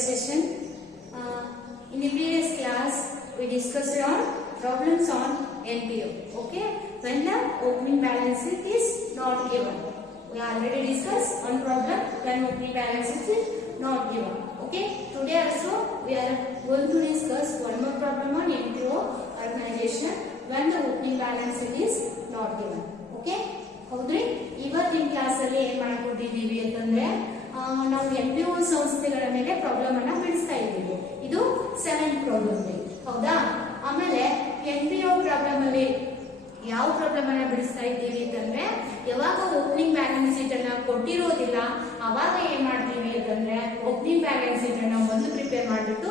session. In the previous class, we discussed on problems on NPO. Okay, when the opening balance sheet is not given. We already discussed one problem when opening balance sheet is not given. Okay, today also we are going to discuss one more problem on NPO organization when the opening balance sheet is not given. Okay, ಹೌದ್ರಿ ಇವತ್ತಿನ class ಅಲ್ಲಿ ಏನ್ ಮಾಡ್ಕೊಂಡಿದ್ದೀವಿ ಅಂತಂದ್ರೆ ನಾವು NPO ಸಂಸ್ಥೆಗಳ ಮೇಲೆ problem ಅನ್ನ ಬಿಡಿಸ್ತಾ ಇದ್ದೀವಿ. ಇದು 7th ಪ್ರಾಬ್ಲಮ್ ಹೌದಾ. ಆಮೇಲೆ NPO ಪ್ರಾಬ್ಲಮ್ ಅಲ್ಲಿ ಯಾವ ಪ್ರಾಬ್ಲಮ್ ಅನ್ನ ಬಿಡಿಸ್ತಾ ಇದ್ದೀವಿ ಅಂತಂದ್ರೆ ಯಾವಾಗ ಓಪನಿಂಗ್ ಬ್ಯಾಲೆನ್ಸ್ ಶೀಟ್ ಅನ್ನ ಕೊಟ್ಟಿರೋದಿಲ್ಲ ಅವಾಗ ಏನ್ ಮಾಡ್ತೀವಿ ಅಂತಂದ್ರೆ ಓಪನಿಂಗ್ ಬ್ಯಾಲೆನ್ಸ್ ಶೀಟ್ ಅನ್ನ ಮೊದಲು ಪ್ರಿಪೇರ್ ಮಾಡಿಬಿಟ್ಟು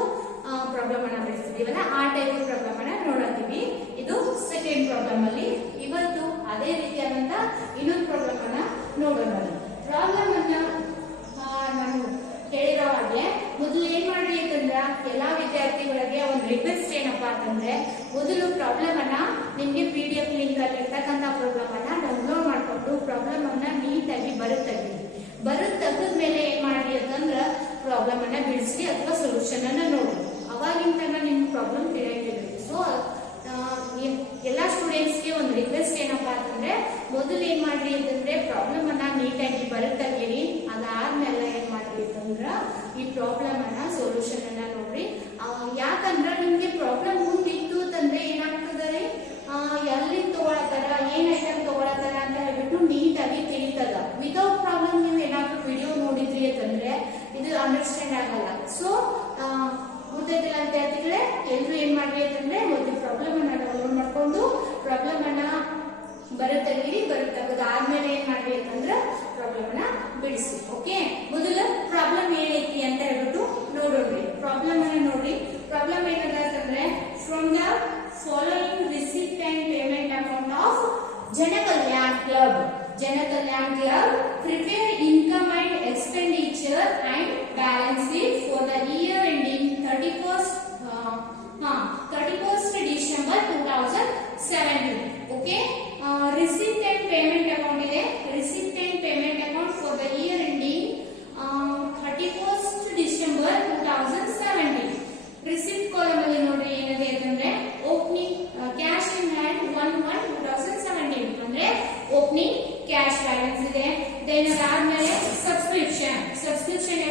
ಪ್ರಾಬ್ಲಮ್ ಅನ್ನ ಬಿಡಿಸ್ತೀವಲ್ಲ ಆ ಟೈಪ್ ಪ್ರಾಬ್ಲಮ್ ಅನ್ನ ನೋಡತ್ತೀವಿ. ಇದು 2nd ಪ್ರಾಬ್ಲಮ್ ಅಲ್ಲಿ. ಇವತ್ತು ಅದೇ ರೀತಿಯಾದಂತ ಇನ್ನೊಂದು ಪ್ರಾಬ್ಲಮ್ ಅನ್ನ ನೋಡೋಣ. ಪ್ರಾಬ್ಲಮ್ ಅನ್ನ ನಾನು ಹೇಳಿರೋ ಹಾಗೆ ಮೊದಲು ಏನ್ ಮಾಡ್ರಿ ಅಂತಂದ್ರೆ ಎಲ್ಲಾ ವಿದ್ಯಾರ್ಥಿಗಳಿಗೆ ಒಂದು ರಿಕ್ವೆಸ್ಟ್ ಏನಪ್ಪಾ ಅಂತಂದ್ರೆ ಮೊದಲು ಪ್ರಾಬ್ಲಮ್ ಅನ್ನ ನಿಮ್ಗೆ PDF ಲಿಂಕ್ ಅಲ್ಲಿ ಇರ್ತಕ್ಕಂತ ಪ್ರಾಬ್ಲಮ್ ಅನ್ನ ಡೌನ್ಲೋಡ್ ಮಾಡ್ಕೊಂಡು ಪ್ರಾಬ್ಲಮ್ ಅನ್ನ ನೀಟಾಗಿ ಬರುತ್ ತೆಗೆದ್ಮೇಲೆ ಏನ್ ಮಾಡ್ರಿ ಅಂತಂದ್ರ ಪ್ರಾಬ್ಲಮ್ ಅನ್ನ ಬಿಡಿಸಿ ಅಥವಾ ಸೊಲ್ಯೂಷನ್ ಅನ್ನ ನೋಡಿ. ಅವಾಗಿಂದ ನಿಮ್ ಪ್ರಾಬ್ಲಮ್ ಕ್ಲಿಯರ್ ಇರುತ್ತೆ. ಸೊ ಎಲ್ಲಾ ಸ್ಟೂಡೆಂಟ್ಸ್ಗೆ ಒಂದು ರಿಕ್ವೆಸ್ಟ್ ಏನಪ್ಪಾ ಅಂತಂದ್ರೆ ಮೊದಲು ಏನ್ ಮಾಡ್ರಿ ಅಂತಂದ್ರೆ ಪ್ರಾಬ್ಲಮ್ ಅನ್ನ ನೀಟಾಗಿ ಬರುತ್ತಾಗಿರಿ. ಅದಾದ್ಮೇಲೆ ಏನ್ ಮಾಡ್ರಿ ಅಂತಂದ್ರ ಈ ಪ್ರಾಬ್ಲಮ್ ಅನ್ನ ಸೊಲ್ಯೂಷನ್ ಅನ್ನ ನೋಡ್ರಿ. ಯಾಕಂದ್ರ ನಿಮ್ಗೆ ಪ್ರಾಬ್ಲಮ್ ಮುಂದಿತ್ತು ಅಂತಂದ್ರೆ ಏನಾಗ್ತದೆ, ಎಲ್ಲಿ ತಗೊಳತಾರ, ಏನ್ ಐಟಮ್ ತಗೊಳತಾರ ಅಂತ ಹೇಳ್ಬಿಟ್ಟು ನೀಟಾಗಿ ತಿಳಿತದ. ವಿತೌಟ್ ಪ್ರಾಬ್ಲಮ್ ನೀವು ಏನಾದ್ರು ವಿಡಿಯೋ ನೋಡಿದ್ರಿ ಅಂತಂದ್ರೆ ಇದು ಅಂಡರ್ಸ್ಟ್ಯಾಂಡ್ ಆಗಲ್ಲ. ಸೊ ಗೊತ್ತಿಲ್ಲ ವಿದ್ಯಾರ್ಥಿಗಳೇ ಎಲ್ರು ಏನ್ ಮಾಡ್ರಿ ಅಂತಂದ್ರೆ ಮೊದಲು ಪ್ರಾಬ್ಲಮ್ ಅನ್ನ ಡೌನ್ಲೋಡ್ ಮಾಡ್ಕೊಂಡು ಪ್ರಾಬ್ಲಮ್ ಅನ್ನ ಬರುತ್ತಾಗದ ಆದ್ಮೇಲೆ ಏನ್ ಮಾಡ್ರಿ ಅಂತಂದ್ರ ಪ್ರಾಬ್ಲಮ್ ಅನ್ನ ಬಿಡಿಸಿ. ಓಕೆ, ಮೊದಲು ಪ್ರಾಬ್ಲಮ್ ಏನೈತಿ ಅಂತ ಹೇಳ್ಬಿಟ್ಟು ನೋಡೋಣ್ರಿ. ಪ್ರಾಬ್ಲಮ್ ಅನ್ನ ನೋಡ್ರಿ. ಪ್ರಾಬ್ಲಮ್ ಏನದ ಅಂತಂದ್ರೆ from the following receipt and payment account of Janakalyan club prepare income and expenditure and balance sheet for the year ending 31st December 2017. Okay, receipt and payment account ಇದೆ. receipt and payment account for the year ending 31st December 2017. receipt column ಅಲ್ಲಿ ನೋಡ್ರಿ ಏನಿದೆ ಅಂತಂದ್ರೆ opening cash in hand 1/1/2017 ಅಂದ್ರೆ opening cash balance ಇದೆ. Then ಅದಾದ್ಮೇಲೆ subscription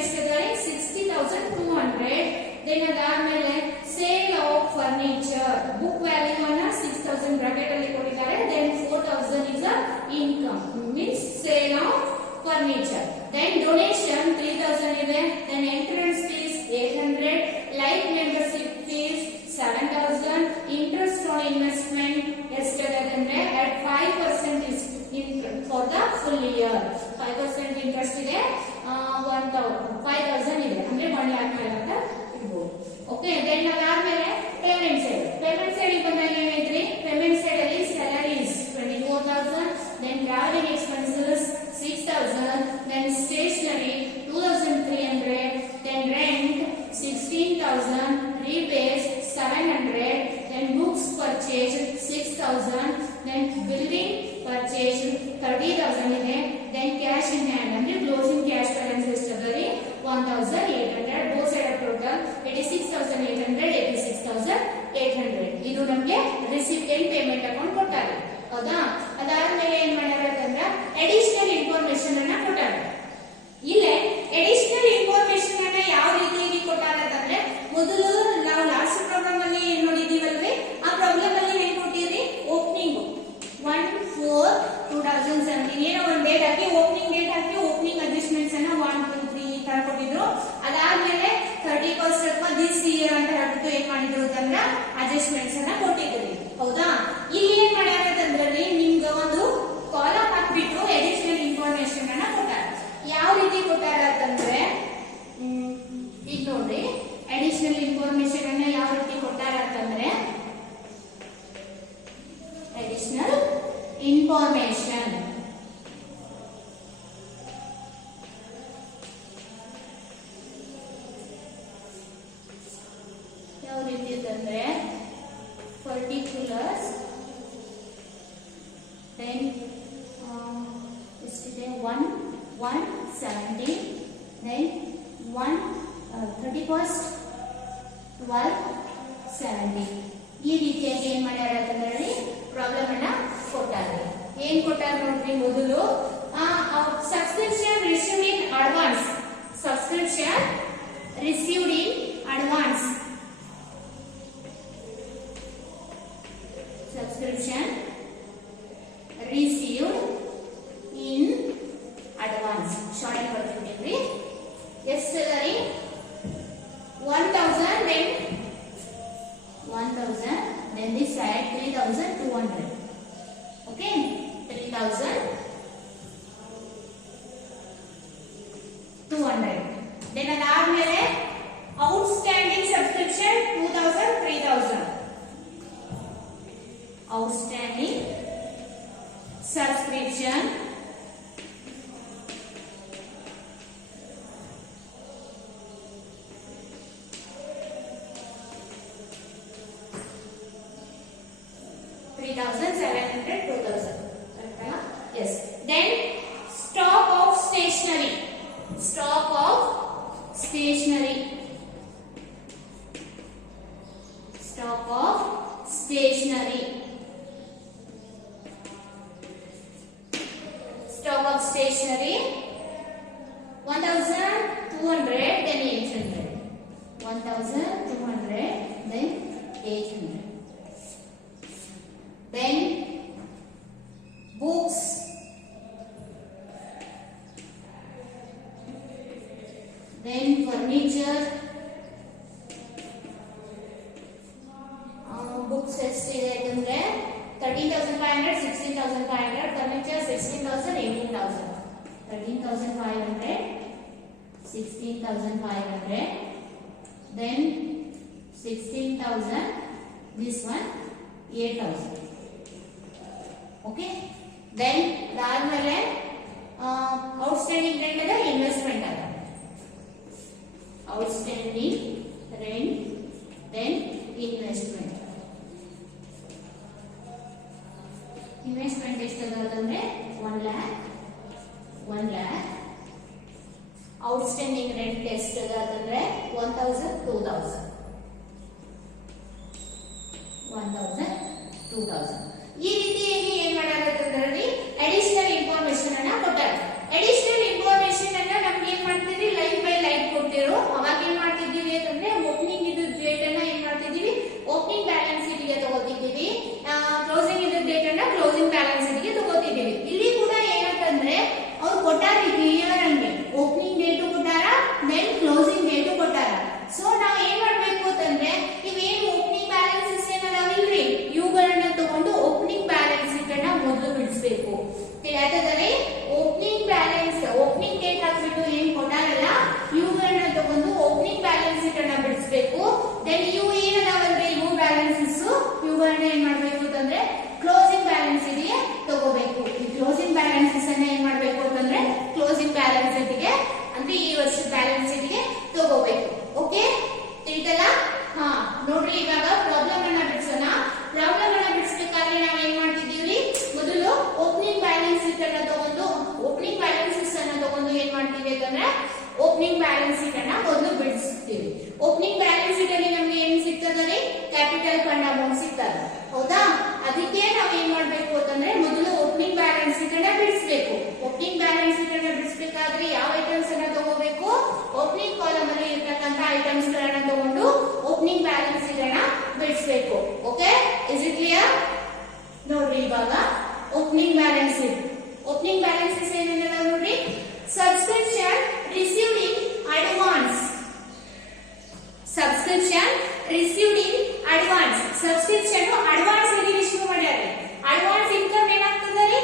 ಎಷ್ಟಿದೆ 60,200. Then ಅದಾದ್ಮೇಲೆ sale of furniture book value ಅನ್ನ 6,000 ಬ್ರಾಕೆಟ್ ಅಲ್ಲಿ ಕೊಟ್ಟಿದ್ದಾರೆ. Then 4,000 is a income means sale of furniture. Then donation 3,000 ಇದೆ. Then entrance fees 800. Life membership fees 7,000. Interest on investment ಎಷ್ಟಿದೆ ಅಂದ್ರೆ at 5% is for the full year. 5% interest ಇದೆ. 5,000 ಇದೆ ಅಂದ್ರೆ 1 lakh ಮೇಲೆ ಅಂತ ಇರಬಹುದು. ಓಕೆ, ದೆನ್ ಅದಾದ್ಮೇಲೆ ಪೇಮೆಂಟ್ ಸೈಡ್ ಬಂದಾಗ ಏನೈತ್ರಿ, ಪೇಮೆಂಟ್ ಸೈಡ್ ಅಲ್ಲಿ salaries 24,000. Then travelling expenses 6,000. Then stationery 2,300. Then rent 16,000. Rebates 700. Then books purchase 6,000. Then building purchase 30,000 ಇದೆ. ದೆನ್ ಕ್ಯಾಶ್ ಇನ್ ಹ್ಯಾಂಡ್ ಅಂದ್ರೆ ಕ್ಲೋಸಿಂಗ್ ಕ್ಯಾಶ್ ಬ್ಯಾಲೆನ್ಸ್ ಎಷ್ಟಿದೆ 1,800. Both side total 86,800 86,800. ಇದು ನಮಗೆ receipt and payment account ಕೊಟ್ಟಾರೆ ಹೌದಾ. ಅದಾದ್ಮೇಲೆ ಏನ್ ಮಾಡ್ಯಾರ ಅಂತಂದ್ರೆ ಅಡಿಷನಲ್ ಇನ್ಫಾರ್ಮೇಶನ್ ಅನ್ನ ಕೊಟ್ಟಾರೆ. ಇಲ್ಲೇ ಅಡಿಷನಲ್ ಇನ್ಫಾರ್ಮೇಶನ್ ಅನ್ನ ಯಾವ ರೀತಿ ಕೊಟ್ಟಾರ ಅಂತಂದ್ರೆ ಮೊದಲು ನಾವು ಲಾಸ್ಟ್ ಪ್ರೋಗ್ರಾಮ್ ಅಲ್ಲಿ ಏನ್ ನೋಡಿದೀವಲ್ವೇ ಆ ಪ್ರಾಬ್ಲಮ್ ಅಲ್ಲಿ ಏನ್ ಕೊಟ್ಟಿರಿ, ಓಪನಿಂಗ್ 1/4/2017 ಏನೋ ಒಂದು ಡೇಟ್ ಹಾಕಿ ಓಪನಿಂಗ್ ಡೇಟ್ ಹಾಕಿ ಓಪನಿಂಗ್ ಅಡ್ಜಸ್ಟ್ಮೆಂಟ್ಸ್ ಅನ್ನ 1 2 3 ಈ ತರ ಕೊಟ್ಟಿದ್ರು. ಅದಾದ್ಮೇಲೆ 31st ಅಥವಾ ದಿಸ್ ಇಯರ್ ಅಂತ ಹೇಳ್ಬಿಟ್ಟು ಏನ್ ಮಾಡಿದ್ರು ಅಂತಂದ್ರೆ ಅಡ್ಜಸ್ಟ್ಮೆಂಟ್ಸ್ ಅನ್ನ ಕೊಟ್ಟಿದ್ರಿ ಹೌದಾ. ಇಲ್ಲಿ ಏನ್ ಮಾಡ್ಯಾರ ಅಂತಂದ್ರೆ ನಿಮ್ಗೆ ಒಂದು ಕಾಲಮ್ ಹಾಕ್ಬಿಟ್ಟು ಅಡಿಷನಲ್ ಇನ್ಫಾರ್ಮೇಶನ್ ಅನ್ನ ಕೊಟ್ಟಾರ. ಯಾವ ರೀತಿ ಕೊಟ್ಟಾರ ಅಂತಂದ್ರೆ ಈಗ ನೋಡ್ರಿ ಅಡಿಷನಲ್ ಇನ್ಫಾರ್ಮೇಶನ್ ಅನ್ನ ಯಾವ ರೀತಿ ಕೊಟ್ಟಾರ ಅಂತಂದ್ರೆ additional information ಯಾವ ರೀತಿ ಅಂತಂದ್ರೆ particulars. then ಎಷ್ಟಿದೆ 1/1/17. then 1 31st 12/70 ಈ ರೀತಿಯಾಗಿ ಏನ್ ಮಾಡ್ಯಾರ ಅಂತಂದ್ರೆ ಪ್ರಾಬ್ಲಮ್ ಅನ್ನ ಕೊಟ್ಟಾರೆ. ಏನ್ ಕೊಟ್ಟಾರ ನೋಡ್ರಿ, ಮೊದಲು subscription received in advance, subscription received in advance, subscription received in advance. Short ಬರ್ತಿದ್ದೀವಿ. ಎಷ್ಟು salary 1000, then this side 3200. Okay, 3200. Then ಅದಾದ್ಮೇಲೆ outstanding subscription 2000, 3000. Outstanding subscription $3,700, $2,000. Yes. Then stock of stationery. Stock of stationery. Stock of stationery. Stock of stationery 1200, then 800. 1200, then 800. Then books, then furniture, books ಎಷ್ಟಿದೆ ಅಂತಂದ್ರೆ 13,500, 16,500, furniture 16,000, 18,000. 13,500, 16,500, then 16,000, this one 8,000. Okay, then ಅದಾದ್ಮೇಲೆ outstanding rent ಅದ investment ಅದ, outstanding rent then investment. Investment ಎಷ್ಟು ಅಂದ್ರೆ 1 lakh. Outstanding rent ಎಷ್ಟು ಅಂದ್ರೆ 1000, 2000. 2000. ಈ ರೀತಿಯಾಗಿ ಏನ್ ಮಾಡಾಕತ್ತಂದ್ರೆ ಅಡಿಷನಲ್ ಇನ್ಫಾರ್ಮೇಶನ್ ಅನ್ನ ಕೊಟ್ಟಾರೆ. ಅಡಿಷನಲ್ ಇನ್ಫಾರ್ಮೇಶನ್ ಅನ್ನ ನಮ್ಗೆ ಏನ್ ಮಾಡ್ತಿದ್ವಿ, ಲೈನ್ ಬೈ ಲೈನ್ ಕೊಟ್ಟಿರೋ. ಅವಾಗ ಏನ್ ಮಾಡ್ತಿದ್ದೀವಿ ಅಂತಂದ್ರೆ ಓಪನಿಂಗ್ ಇದ್ದ ಡೇಟ್ ಅನ್ನ ಏನ್ ಮಾಡ್ತಿದ್ದೀವಿ, ಓಪನಿಂಗ್ ಬ್ಯಾಲೆನ್ಸ್ ಶೀಟ್ ಗೆ ತಗೋತಿದ್ದೀವಿ, ಕ್ಲೋಸಿಂಗ್ ಇದ್ದ ಡೇಟ್ ಅನ್ನ ಕ್ಲೋಸಿಂಗ್ ಬ್ಯಾಲೆನ್ಸ್ ಶೀಟ್ ಗೆ ತಗೋತಿದ್ದೀವಿ. ಇಲ್ಲಿ ಕೂಡ ಏನಂತಂದ್ರೆ ಅವ್ರು ಕೊಟ್ಟಾರ ಕ್ಲಿಯರ್ ಆಗಿ ಓಪನಿಂಗ್ ಡೇಟ್ ಕೊಟ್ಟಾರ, ದೆನ್ ಕ್ಲೋಸಿಂಗ್ ಡೇಟ್ ಕೊಟ್ಟಾರ. ಸೊ ನಾವ್ ಏನ್ ಮಾಡ್ಬೇಕು ಅಂತಂದ್ರೆ ಇವೇನು ಓಪನಿಂಗ್ ಬ್ಯಾಲೆನ್ಸಸ್ ಏನದಾವಿಲ್ರಿ, ಇವುಗಳನ್ನ ತಗೊಂಡು ಓಪನಿಂಗ್ ಬ್ಯಾಲೆನ್ಸ್ ಶೀಟ್ ಅನ್ನ ಮೊದಲು ಬಿಡಿಸಬೇಕು. ಯಾಕಂದ್ರೆ ಓಪನಿಂಗ್ ಬ್ಯಾಲೆನ್ಸ್, ಓಪನಿಂಗ್ ಡೇಟ್ ಹಾಕ್ಬಿಟ್ಟು ಏನ್ ಕೊಟ್ಟಾರಲ್ಲ ಇವುಗಳನ್ನ ತಗೊಂಡು ಓಪನಿಂಗ್ ಬ್ಯಾಲೆನ್ಸ್ ಶೀಟ್ ಅನ್ನ ಬಿಡಿಸಬೇಕು. ದೆನ್ ಇವು ಏನದಾವಲ್ರಿ, ಇವು ಬ್ಯಾಲೆನ್ಸಸ್, ಇವುಗಳನ್ನ ಏನ್ ಮಾಡ್ಬೇಕು ಅಂತಂದ್ರೆ ಕ್ಲೋಸಿಂಗ್ ಬ್ಯಾಲೆನ್ಸ್ ಶೀಟ್ ಗೆ ತಗೋಬೇಕು. ಈ ಕ್ಲೋಸಿಂಗ್ ಬ್ಯಾಲೆನ್ಸಸ್ ಅನ್ನ ಏನ್ ಮಾಡ್ಬೇಕು ಅಂತಂದ್ರೆ ಕ್ಲೋಸಿಂಗ್ ಬ್ಯಾಲೆನ್ಸ್ ಶೀಟ್ ಗೆ ಅಂದ್ರೆ ಈ ವರ್ಷದ ಬ್ಯಾಲೆನ್ಸ್ ಶೀಟ್ ಗೆ ತಗೋಬೇಕು. ಓಕೆ, ತಿಳಿತಲ್ಲ? ಹಾ, ನೋಡ್ರಿ ಇವಾಗ ಪ್ರಾಬ್ಲಮ್ ಅನ್ನ ಬಿಡಿಸೋಣ. ಪ್ರಾಬ್ಲಮ್ ಅನ್ನ ಬಿಡಿಸಬೇಕಾದ್ರೆ ನಾವ್ ಏನ್ ಮಾಡ್ತಿದೀವಿ, ಮೊದಲು ಓಪನಿಂಗ್ ಬ್ಯಾಲೆನ್ಸ್ ಶೀಟ್ ಅನ್ನ ತಗೊಂಡು ಓಪನಿಂಗ್ ಬ್ಯಾಲೆನ್ಸಸ್ ಅನ್ನ ತಗೊಂಡು ಏನ್ ಮಾಡ್ತೀವಿ ಅಂತಂದ್ರೆ ಓಪನಿಂಗ್ ಬ್ಯಾಲೆನ್ಸ್ ಶೀಟ್ ಅನ್ನ ಮೊದಲು ಬಿಡಿಸ್ತೀವಿ. ಓಪನಿಂಗ್ ಬ್ಯಾಲೆನ್ಸ್ ಶೀಟ್ ಅಲ್ಲಿ ನಮ್ಗೆ ಏನ್ ಸಿಗ್ತದೆ, ಕ್ಯಾಪಿಟಲ್ ಫಂಡ್ ಅಮೌಂಟ್ ಸಿಗ್ತದೆ, ಹೌದಾ? ಅದಕ್ಕೆ ನಾವ್ ಏನ್ ಮಾಡ್ಬೇಕು ಅಂತಂದ್ರೆ ಮೊದಲು ಓಪನಿಂಗ್ ಬ್ಯಾಲೆನ್ಸ್ ಶೀಟ್ ಅನ್ನ ಬಿಡಿಸಬೇಕು. ಓಪನಿಂಗ್ ಬ್ಯಾಲೆನ್ಸ್ ಶೀಟ್ ಅನ್ನ ಬಿಡಿಸಬೇಕಾದ್ರೆ ಯಾವ ಐಟಮ್ಸ್ ಅನ್ನ ತಗೋಬೇಕು, ಓಪನಿಂಗ್ ಕಾಲಮ್ ಅಲ್ಲಿ ಇರ್ತಕ್ಕಂತ ಐಟಮ್ಸ್ ಗಳನ್ನ ತಗೊಂಡು ಓಪನಿಂಗ್ ಬ್ಯಾಲೆನ್ಸ್ ಶೀಟ್ ಅನ್ನ ಬಿಡಿಸಬೇಕು. Okay, is it clear? ನೋಡ್ರಿ ಇವಾಗ opening balance sheet, opening balance sheet ಏನೇನ ನೋಡ್ರಿ, subscription received in advance, subscription received in advance, subscription advance ಅಲ್ಲಿ ರಿಸೀವ್ ಮಾಡ್ಯಾರ. ಅಡ್ವಾನ್ಸ್ ಇನ್ಕಮ್ ಏನಾಗ್ತದ ರೀ,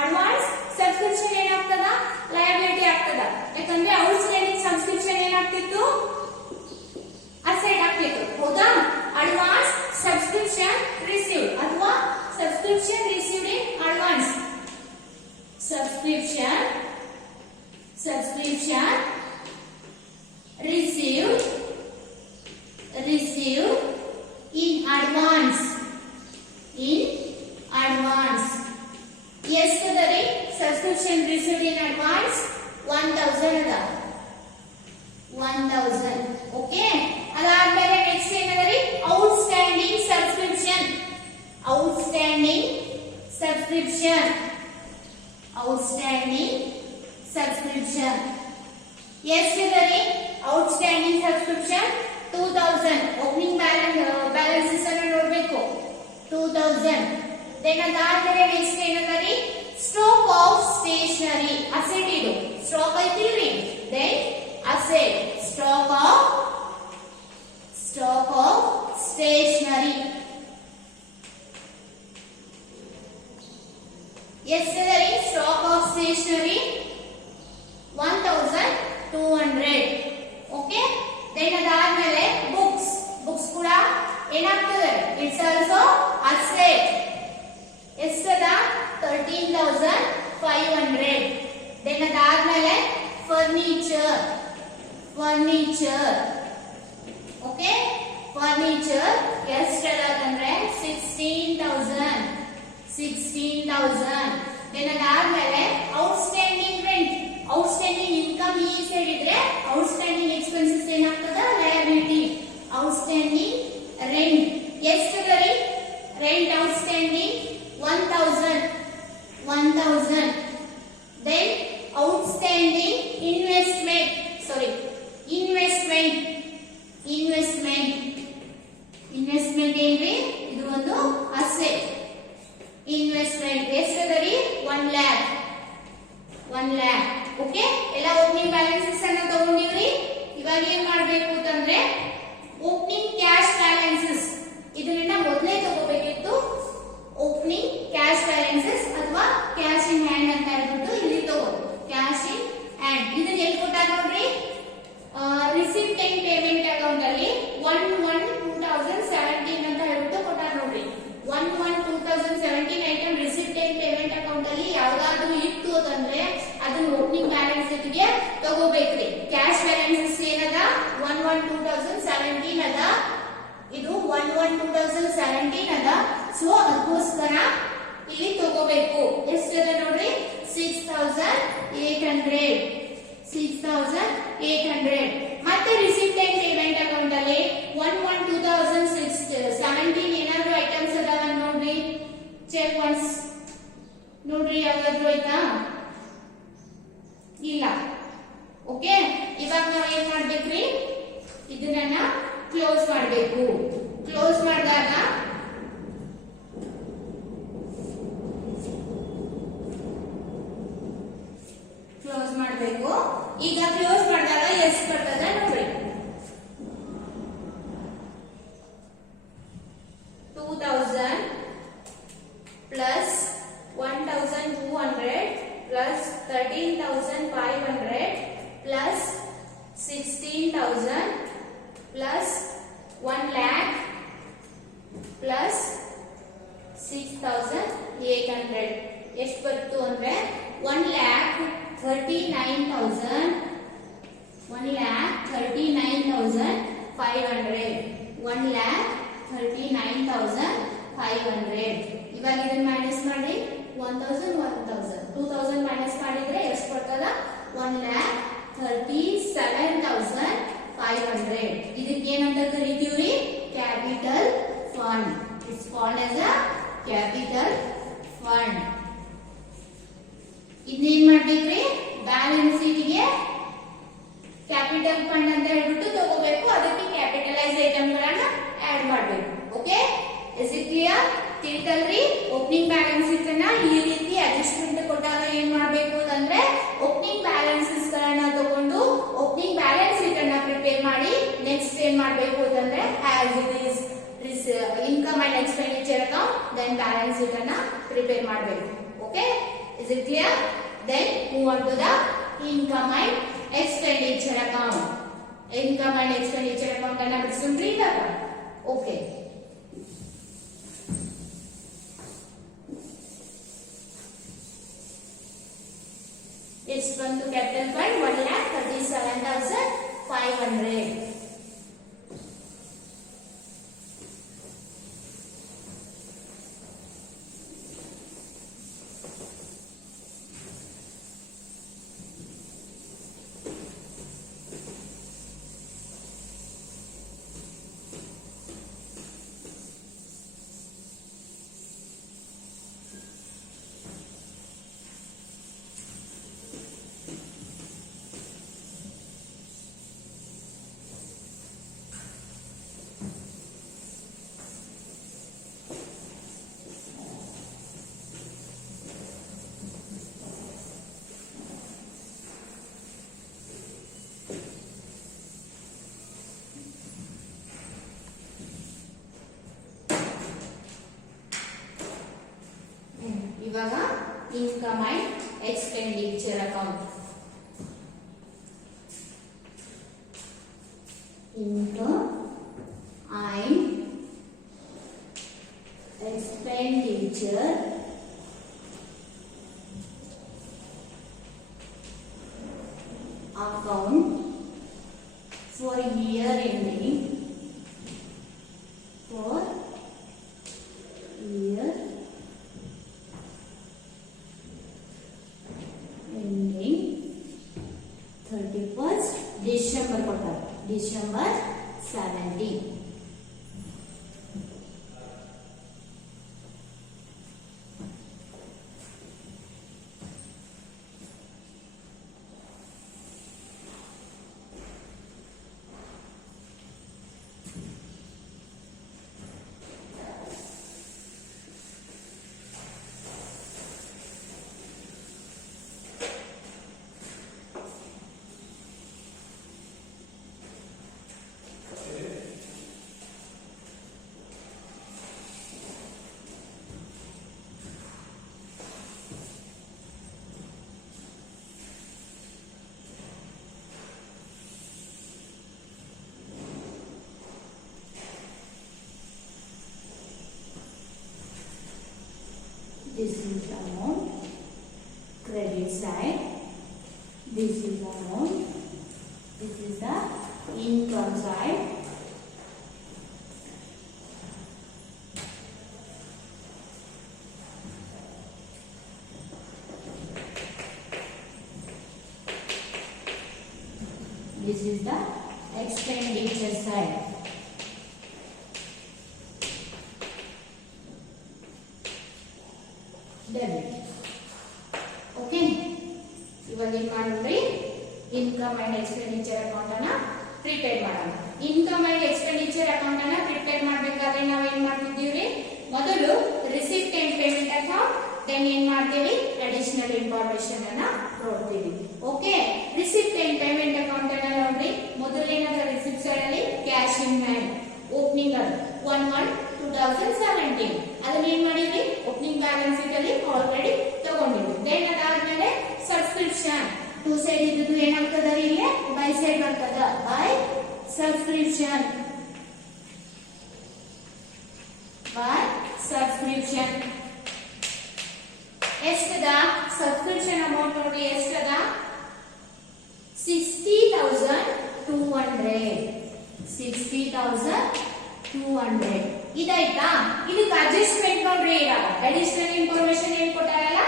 ಅಡ್ವಾನ್ಸ್ ಸಬ್ಸ್ಕ್ರಿಪ್ಷನ್ ಏನಾಗ್ತದ, ಲಯಬಿಲಿಟಿ ಆಗ್ತದ. ಯಾಕಂದ್ರೆ ಔಟ್ಸ್ಟ್ಯಾಂಡಿಂಗ್ ಸಬ್ಸ್ಕ್ರಿಪ್ಷನ್ ಏನಾಗ್ತಿತ್ತು, ಅಸೈಡ್ ಆಗ್ತಿತ್ತು, ಹೌದಾ? ಅಡ್ವಾನ್ಸ್ ಸಬ್ಸ್ಕ್ರಿಪ್ಷನ್ ರಿಸೀವ್ಡ್ ಅಥವಾ subscription received in advance, subscription received in advance, yes the subscription received in advance 1000 1000 subscription. Outstanding subscription. Yesterday, outstanding subscription 2000. Opening balances ಅನ್ನು ನೋಡಬೇಕು 2000. Then ಅದಾದ್ಮೇಲೆ next ಏನಂದ್ರೆ stock of stationery. Asset ಇದು. Stock ಐತಿಲ್ರಿ. Then asset. Stock of stationery. Yesterday, stock of stationery 1200. Okay. Then ಅದಾದ್ಮೇಲೆ books ಕೂಡ ಏನಾಗ್ತದೆ? It's also asset. ಎಷ್ಟದ 13,500. Then ಅದಾದ್ಮೇಲೆ furniture. Okay. Furniture ಎಷ್ಟದಂದ್ರೆ 16,000. Then ಅದಾದ್ಮೇಲೆ outstanding rent. Outstanding income ಈ side ಇದ್ರೆ outstanding expenses ಏನಾಗ್ತದ? liability. Outstanding rent ಎಷ್ಟದರಿ? rent outstanding 1000. Then outstanding investment ಏನ್ರಿ? ಇದು ಒಂದು asset. Investment ಎಷ್ಟದರಿ? 1 lakh. ಓಕೆ. ಎಲ್ಲ ಓಪನಿಂಗ್ ಬ್ಯಾಲೆನ್ಸಸ್ ಅನ್ನ ತಗೊಂಡಿವ್ರಿ. ಇವಾಗ ಏನ್ ಮಾಡ್ಬೇಕು ಅಂತಂದ್ರೆ ಓಪನಿಂಗ್ ಕ್ಯಾಶ್ ಬ್ಯಾಲೆನ್ಸಸ್ ಇದನ್ನ ಮೊದಲೇ ತಗೋಬೇಕಿತ್ತು. ಓಪನಿಂಗ್ ಕ್ಯಾಶ್ ಬ್ಯಾಲೆನ್ಸಸ್ ಅಥವಾ ಕ್ಯಾಶ್ ಇನ್ ಹ್ಯಾಂಡ್ ಅಂತ ಹೇಳ್ಬಿಟ್ಟು ಇಲ್ಲಿ ತಗೋದು. ಕ್ಯಾಶ್ ಇನ್ ಹ್ಯಾಂಡ್ ಇದನ್ನ ಎಲ್ಲಿ ಕೊಟ್ಟಾರ ನೋಡ್ರಿ? ರಿಸಿಪ್ಟ್ ಅಂಡ್ ಪೇಮೆಂಟ್ ಅಕೌಂಟ್ ಅಲ್ಲಿ 1/1/2017 ಅಂತ ಹೇಳ್ಬಿಟ್ಟು ಕೊಟ್ಟಾರ ನೋಡ್ರಿ. 1/1/2017 item receipt and payment account ಅಲ್ಲಿ ಯಾವ್ದಾದ್ರು ಇತ್ತು ಅಂತಂದ್ರೆ ಅದನ್ನ ಓಪನಿಂಗ್ ಬ್ಯಾಲೆನ್ಸ್ ಗೆ ತಗೋಬೇಕ್ರಿ. ಕ್ಯಾಶ್ ಬ್ಯಾಲೆನ್ಸಸ್ ಏನದ? 1/1/2017 ಅದ. ಇದು 1/1/2017 ಅದ. ಸೊ ಅದಕ್ಕೋಸ್ಕರ ಇಲ್ಲಿ ತಗೋಬೇಕು. ಎಷ್ಟದ ನೋಡ್ರಿ? 6,800. ಮತ್ತೆ ರಿಸಿಪ್ಟ್ ಅಂಡ್ ಪೇಮೆಂಟ್ ಅಕೌಂಟ್ ಅಲ್ಲಿ 1/1/2017 ಏನಾದ್ರು ಐಟಮ್ಸ್ ಅದಾವ ನೋಡ್ರಿ. ಚೆಕ್ ಒನ್ಸ್ ನೋಡ್ರಿ ಯಾವ್ದಾದ್ರು ಆಯ್ತಾ? ಇಲ್ಲ. ಓಕೆ. ಇವಾಗ ನಾವ್ ಏನ್ ಮಾಡ್ಬೇಕ್ರಿ? ಇದನ್ನ ಕ್ಲೋಸ್ ಮಾಡಬೇಕು. ಕ್ಲೋಸ್ ಮಾಡಿದಾಗ ಈಗ ಕ್ಲೋಸ್ ಮಾಡಿದಾಗ ಎಷ್ಟು ಬರ್ತದೆ ನೋಡ್ರಿ? 2000 plus 1200 plus 13,500 plus 16,000 plus 1 lakh plus 6,800 ಎಷ್ಟು ಬಂತು ಅಂದ್ರೆ 1,39,500 ಇವಾಗ ಇದನ್ನ ಮೈನಸ್ ಮಾಡಿ 2000 ಮೈನಸ್ ಮಾಡಿದ್ರೆ ಎಷ್ಟು ಬರ್ತದ? 1,37,500. ಇದಕ್ಕೆ ಏನಂತ ಕರಿತೀವ್ರಿ? Capital fund. It's called as a capital fund. ಇದನ್ನೇನ್ ಮಾಡ್ಬೇಕ್ರಿ? ಬ್ಯಾಲೆನ್ಸ್ ಶೀಟ್ ಗೆ ಕ್ಯಾಪಿಟಲ್ ಫಂಡ್ ಅಂತ ಹೇಳ್ಬಿಟ್ಟು ತಗೋಬೇಕು. ಅದಕ್ಕೆ ಕ್ಯಾಪಿಟಲೈಸ್ ಐಟಮ್ ಗಳನ್ನ ಆಡ್ ಮಾಡಬೇಕು. ಓಕೆ. Is it clear? ತಿಳಿತಲ್ರಿ? ಓಪನಿಂಗ್ ಬ್ಯಾಲೆನ್ಸ್ ಶೀಟ್ ಅನ್ನ ಈ ರೀತಿ ಅಡ್ಜಸ್ಟ್ಮೆಂಟ್ ಕೊಟ್ಟಾಗ ಏನ್ ಮಾಡ್ಬೇಕು ಅಂದ್ರೆ ಓಪನಿಂಗ್ ಬ್ಯಾಲೆನ್ಸಸ್ ಗಳನ್ನ ತಗೊಂಡು ಓಪನಿಂಗ್ ಬ್ಯಾಲೆನ್ಸ್ ಶೀಟ್ ಅನ್ನ ಪ್ರಿಪೇರ್ ಮಾಡಿ ನೆಕ್ಸ್ಟ್ ಏನ್ ಮಾಡ್ಬೇಕು ಅಂತಂದ್ರೆ as it is income and expenditure account then balance sheet ಅನ್ನ ಪ್ರಿಪೇರ್ ಮಾಡಬೇಕು. Okay. Is it clear? Then move on to the income and expenditure account. Income and expenditure account ಅನ್ನ ಬಿಡಿಸ್ಕೊಂಡ್ರಿ ಇವಾಗ? Okay. It's going to capital fund 1,37,500. income and expenditure account. Income and expenditure account for year ending, for year ending 31st December quarter, December 17. This is amount credit side, this is amount, this is the income side. This is the expenditure side. Debit. Okay. ಇವಾಗ ಏನು ಮಾಡೋಣ್ರಿ, income and expenditure account ಅನ್ನ prepare ಮಾಡೋಣ. Income and expenditure account ಅನ್ನ prepare ಮಾಡಬೇಕಾದ್ರೆ ನಾವು ಏನು ಮಾಡ್ತಿದ್ದೀವಿ, ಮೊದಲು receipt and payment account, then ಏನು ಮಾಡ್ತೀವಿ, ಅಡಿಷನಲ್ ಇನ್ಫಾರ್ಮೇಶನ್ ಅನ್ನ ನೋಡ್ತೀವಿ. Okay, receipt and payment account ಅನ್ನ ನೋಡ್ರಿ. ಮೊದಲೇನಾದ ರಿಸಿಪ್ಟ್ ಸೈಡ್ ಅಲ್ಲಿ ಕ್ಯಾಶ್ ಇನ್ ಹ್ಯಾಂಡ್ ಓಪನಿಂಗ್ ಅದು 1/1/2017 ಅದನ್ನ ಏನ್ ಮಾಡಿದ್ವಿ, ಓಪನಿಂಗ್ ಬ್ಯಾಲೆನ್ಸ್ ಶೀಟ್ ಅಲ್ಲಿ ಆಲ್ರೆಡಿ ತಗೊಂಡಿದ್ವಿ. ದೆನ್ ಅದಾದ್ಮೇಲೆ ಸಬ್ಸ್ಕ್ರಿಪ್ಷನ್ ಟೂ ಸೈಡ್ ಇದ್ದು ಏನಾಗ್ತದ, ಇಲ್ಲಿ ಬೈ ಸೈಡ್ ಬರ್ತದ, ಬೈ ಸಬ್ಸ್ಕ್ರಿಪ್ಷನ್, ಬೈ ಸಬ್ಸ್ಕ್ರಿಪ್ಷನ್. ಎಷ್ಟದ ಸಬ್ಸ್ಕ್ರಿಪ್ಷನ್ ಅಮೌಂಟ್ ನೋಡಿ, ಎಷ್ಟದ 60,200, 60,200 ಇದಾಯ್ತಾ. ಇದಕ್ಕೆ ಅಡ್ಜಸ್ಟ್ಮೆಂಟ್ ನೋಡ್ರಿ, ಇವಾಗ ಅಡಿಷನಲ್ ಇನ್ಫಾರ್ಮೇಶನ್ ಏನ್ ಕೊಟ್ಟಾರಲ್ಲ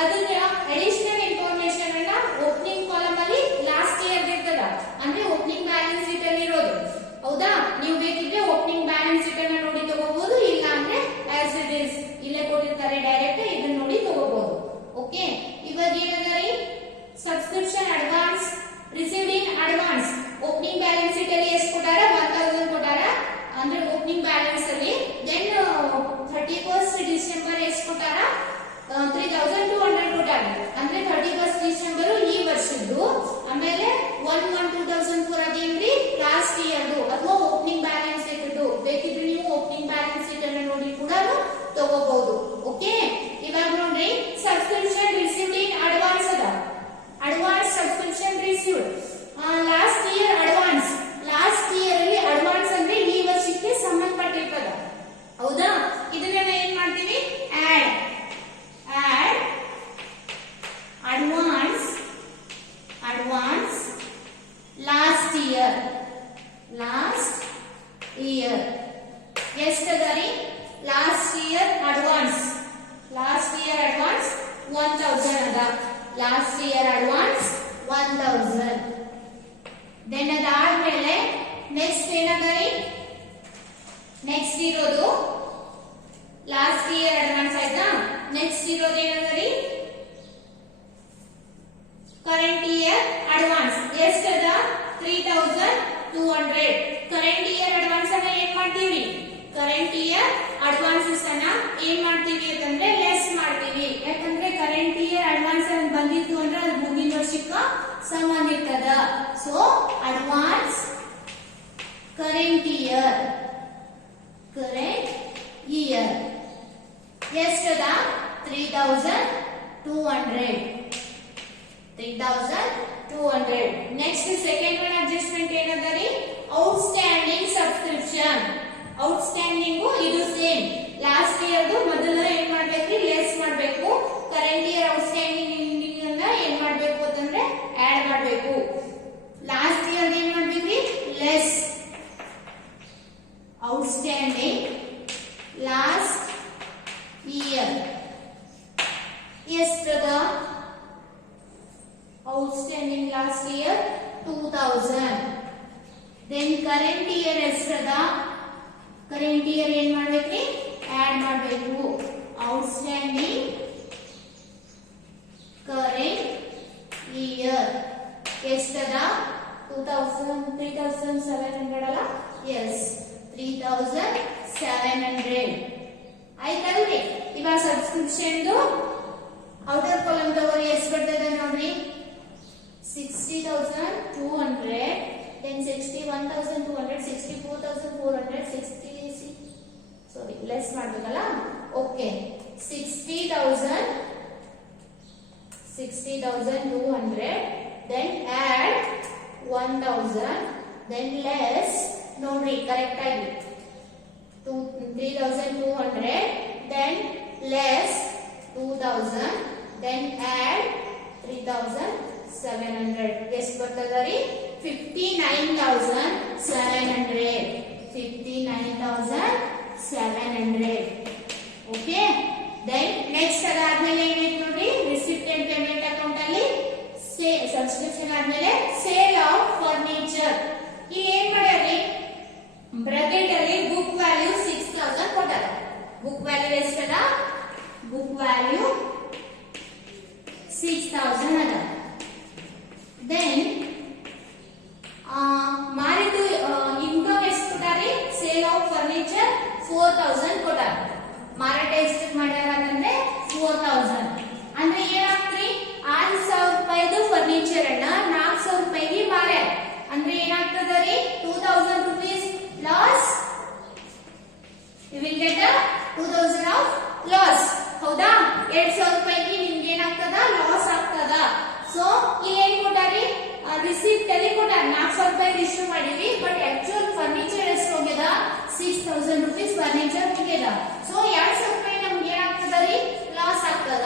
ಅದನ್ನ ಅಡಿಷನಲ್ ಇನ್ಫಾರ್ಮೇಶನ್ ಅನ್ನ ಓಪನಿಂಗ್ ಕಾಲಮ್ ಅಲ್ಲಿ ಲಾಸ್ಟ್ ಇಯರ್ ಇರ್ತದ, ಅಂದ್ರೆ ಓಪನಿಂಗ್ ಬ್ಯಾಲೆನ್ಸ್ ಶೀಟ್ ಅಲ್ಲಿ ಇರೋದು. ಹೌದಾ, ನೀವು ಬೇಕಿದ್ರೆ ಓಪನಿಂಗ್ ಬ್ಯಾಲೆನ್ಸ್ ಶೀಟ್ ಅನ್ನ ನೋಡಿ ತಗೋಬಹುದು, ಇಲ್ಲ ಅಂದ್ರೆ ಆಸ್ ಇಟ್ ಇಸ್ ಇಲ್ಲೇ ಕೊಟ್ಟಿರ್ತಾರೆ ಡೈರೆಕ್ಟ್, ಇದನ್ನ ನೋಡಿ ತಗೋಬಹುದು. ಓಕೆ, ಇವಾಗ ಏನಂದ್ರೆ subscription advance received in advance opening balance sheet ಅಲ್ಲಿ ಎಷ್ಟು ಕೊಟ್ಟಾರ, 1000 ಕೊಟ್ಟಾರ ಅಂದ್ರೆ ಓಪನಿಂಗ್ ಬ್ಯಾಲೆನ್ಸ್ ಅಲ್ಲಿ. ದೆನ್ 31st ಡಿಸೆಂಬರ್ ಎಷ್ಟು ಕೊಟ್ಟಾರ, 3,200 ಕೊಟ್ಟಾರ, ಅಂದ್ರೆ 31st ಡಿಸೆಂಬರ್ ಈ ವರ್ಷದ್ದು. ಆಮೇಲೆ 1/1/2004 ಅದೇನ್ರಿ ಲಾಸ್ಟ್ ಇಯರ್ದು ಅಥವಾ ಓಪನಿಂಗ್ ಬ್ಯಾಲೆನ್ಸ್ ಶೀಟ್. ಬೇಕಿದ್ರೆ ನೀವು ಓಪನಿಂಗ್ ಬ್ಯಾಲೆನ್ಸ್ ಶೀಟ್ ಅನ್ನು ನೋಡಿ ಕೂಡ ತಗೋಬಹುದು. ಓಕೆ, ಇವಾಗ ನೋಡ್ರಿ ಸಬ್ಸ್ಕ್ರಿಪ್ಷನ್ ರಿಸೀವ್ಡ್ ಇನ್ ಅಡ್ವಾನ್ಸ್ ಅದ, advance subscription received last year advance. Last year ಅಲ್ಲಿ ಅಡ್ವಾನ್ಸ್ ಅಂದ್ರೆ ಈ ವರ್ಷಕ್ಕೆ ಸಂಬಂಧಪಟ್ಟಿರ್ತದ. ಹೌದಾ, ಇದನ್ನ ಏನ್ ಮಾಡ್ತೀವಿ, ಆಡ್ ಅಡ್ವಾನ್ಸ್ ಲಾಸ್ಟ್ ಇಯರ್ ಎಷ್ಟದ ರೀ, ಲಾಸ್ಟ್ ಇಯರ್ ಅಡ್ವಾನ್ಸ್ 1000 ಅದ, ಲಾಸ್ಟ್ ಇಯರ್ ಅಡ್ವಾನ್ಸ್ 1000. ದೆನ್ ಅದಾದ್ಮೇಲೆ ನೆಕ್ಸ್ಟ್ ಏನದ ರೀ, ನೆಕ್ಸ್ಟ್ ಇರೋದು ಲಾಸ್ಟ್ ಇಯರ್ ಅಡ್ವಾನ್ಸ್ ಆಯ್ತಾ. ನೆಕ್ಸ್ಟ್ ಇರೋದು ಏನದ ರೀ, ಕರೆಂಟ್ ಇಯರ್ ಅಡ್ವಾನ್ಸ್ ಎಷ್ಟದ 3,200. ಕರೆಂಟ್ ಇಯರ್ ಅಡ್ವಾನ್ಸ್ ಅನ್ನ ಏನ್ ಮಾಡ್ತೀವಿ, ಕರೆಂಟ್ ಇಯರ್ ಅಡ್ವಾನ್ಸಸ್ ಅನ್ನ ಏನ್ ಮಾಡ್ತೀವಿ ಅಂತಂದ್ರೆ ಲೆಸ್ ಮಾಡ್ತೀವಿ. ಯಾಕಂದ್ರೆ ಕರೆಂಟ್ ಇಯರ್ ಅಡ್ವಾನ್ಸ್ ಅನ್ನ ಬಂದಿತ್ತು ಅಂದ್ರೆ ಅದು ಮುಂದಿನ ವರ್ಷಕ್ಕ ಸಂಬಂಧ ಇರ್ತದ. ಸೊ ಅಡ್ವಾನ್ಸ್ ಕರೆಂಟ್ ಇಯರ್ ಎಷ್ಟದ 3,200. 3200. ನೆಕ್ಸ್ಟ್ ಸೆಕೆಂಡ್ ಒನ್ ಅಡ್ಜಸ್ಟ್ಮೆಂಟ್ ಏನದರಿ ಔಟ್ಸ್ಟ್ಯಾಂಡಿಂಗ್ ಸಬ್ಸ್ಕ್ರಿಪ್ಷನ್. ಔಟ್ಸ್ಟ್ಯಾಂಡಿಂಗ್ ಇದು ಸೇಮ್ ಲಾಸ್ಟ್ ಇಯರ್ ಮೊದಲು ಏನ್ ಮಾಡ್ಬೇಕ್ರಿ ಲೆಸ್ ಮಾಡ್ಬೇಕು. ಕರೆಂಟ್ ಇಯರ್ ಔಟ್ಸ್ಟ್ಯಾಂಡಿಂಗ್ ಅನ್ನ ಏನ್ ಮಾಡ್ಬೇಕು ಅಂತಂದ್ರೆ ಆಡ್ ಮಾಡ್ಬೇಕು. ಲಾಸ್ಟ್ ಇಯರ್ ಏನ್ ಮಾಡ್ಬೇಕ್ರಿ ಲೆಸ್ ಔಟ್ಸ್ಟ್ಯಾಂಡಿಂಗ್ ಲಾಸ್ಟ್ ಇಯರ್ ಎಷ್ಟದ outstanding last year 2000. then current year ಎಷ್ಟದ current year ಏನ್ ಮಾಡ್ಬೇಕ್ರಿ ಆಡ್ ಮಾಡಬೇಕು. outstanding current year ಎಷ್ಟದ 3700 ಅಲ್ಲ yes 3700 ಆಯ್ತಲ್ರಿ. ಇವಾಗ ಸಬ್ಸ್ಕ್ರಿಪ್ಷನ್ ಔಟರ್ ಕಾಲಮ್ ತಗೋರಿ ಎಷ್ಟು ಬರ್ತದೆ ನೋಡ್ರಿ 60,200 then 61,200 64,400 60 sorry ಲೆಸ್ ಮಾಡಬೇಕಲ್ಲ okay 60,200 then add 1,000 then less ನೋಡ್ರಿ ಕರೆಕ್ಟ್ ಆಗಿ 3,200 then less 2,000 then add 3,700 ಎಷ್ಟು ಬರ್ತದರಿ 59,700 59,700 ಓಕೆ. ದೆನ್ ನೆಕ್ಸ್ಟ್ ಅದಾದ್ಮೇಲೆ ಏನೈತೆ ನೋಡ್ರಿ ರಿಸಿಪ್ಟ್ ಅಂಡ್ ಪೇಮೆಂಟ್ ಅಕೌಂಟ್ ಅಲ್ಲಿ ಸಬ್ಸ್ಕ್ರಿಪ್ಷನ್ ಆದ್ಮೇಲೆ ಸೇಲ್ ಆಫ್ ಫರ್ನಿಚರ್. ಇಲ್ಲಿ ಏನ್ ಮಾಡ್ಯಾರಿ ಬ್ರಾಕೆಟ್ ಅಲ್ಲಿ ಬುಕ್ ವ್ಯಾಲ್ಯೂ 6,000 ಕೊಟ್ಟಾರ. ಬುಕ್ ವ್ಯಾಲ್ಯೂ ಎಷ್ಟದ ಬುಕ್ ವ್ಯಾಲ್ಯೂ 6,000 ಅದ. ದೆನ್ ಮಾರಿದ್ದು ಇನ್ಕಮ್ ಎಷ್ಟು ಕೊಟ್ಟಾರಿ ಸೇಲ್ ಆಫ್ ಫರ್ನಿಚರ್ 4,000 ಕೊಟ್ಟಾರ. ಮಾರಾಟ ಎಷ್ಟು ಮಾಡ್ಯಾರ ಅಂದ್ರೆ 4,000 ಅಂದ್ರೆ ಏನಾಗ್ತ್ರಿ 6,000 ರೂಪಾಯಿದು ಫರ್ನಿಚರ್ ಅನ್ನ 4,000 ರೂಪಾಯಿಗೆ ಮಾರ್ಯಾರ ಅಂದ್ರೆ ಏನಾಗ್ತದ ರೀ 2,000 rupees loss. You will get 2,000 of loss. ಹೌದಾ 2,000 ರೂಪಾಯಿಗೆ ನಿಮ್ಗೆ ಏನಾಗ್ತದ ಲಾಸ್ ಆಗ್ತದ. ಸೊ ಇಲ್ಲಿ ಏನ್ ಕೊಟ್ಟಾರಿ ರಿಸಿಪ್ಟ್ ಅಲ್ಲಿ ಕೊಟ್ಟಾರ 4,000 ರೂಪಾಯಿ ಇಶ್ಯೂ ಮಾಡಿವಿ ಬಟ್ ಆಕ್ಚುಯಲ್ ಫರ್ನಿಚರ್ ಎಷ್ಟು ಹೋಗ್ಯದ 6,000 rupees ಫರ್ನಿಚರ್ ಹೋಗ್ಯದ. ಸೊ 2,000 ರೂಪಾಯಿ ನಮ್ಗೆ ಏನಾಗ್ತದ ರೀ ಲಾಸ್ ಆಗ್ತದ.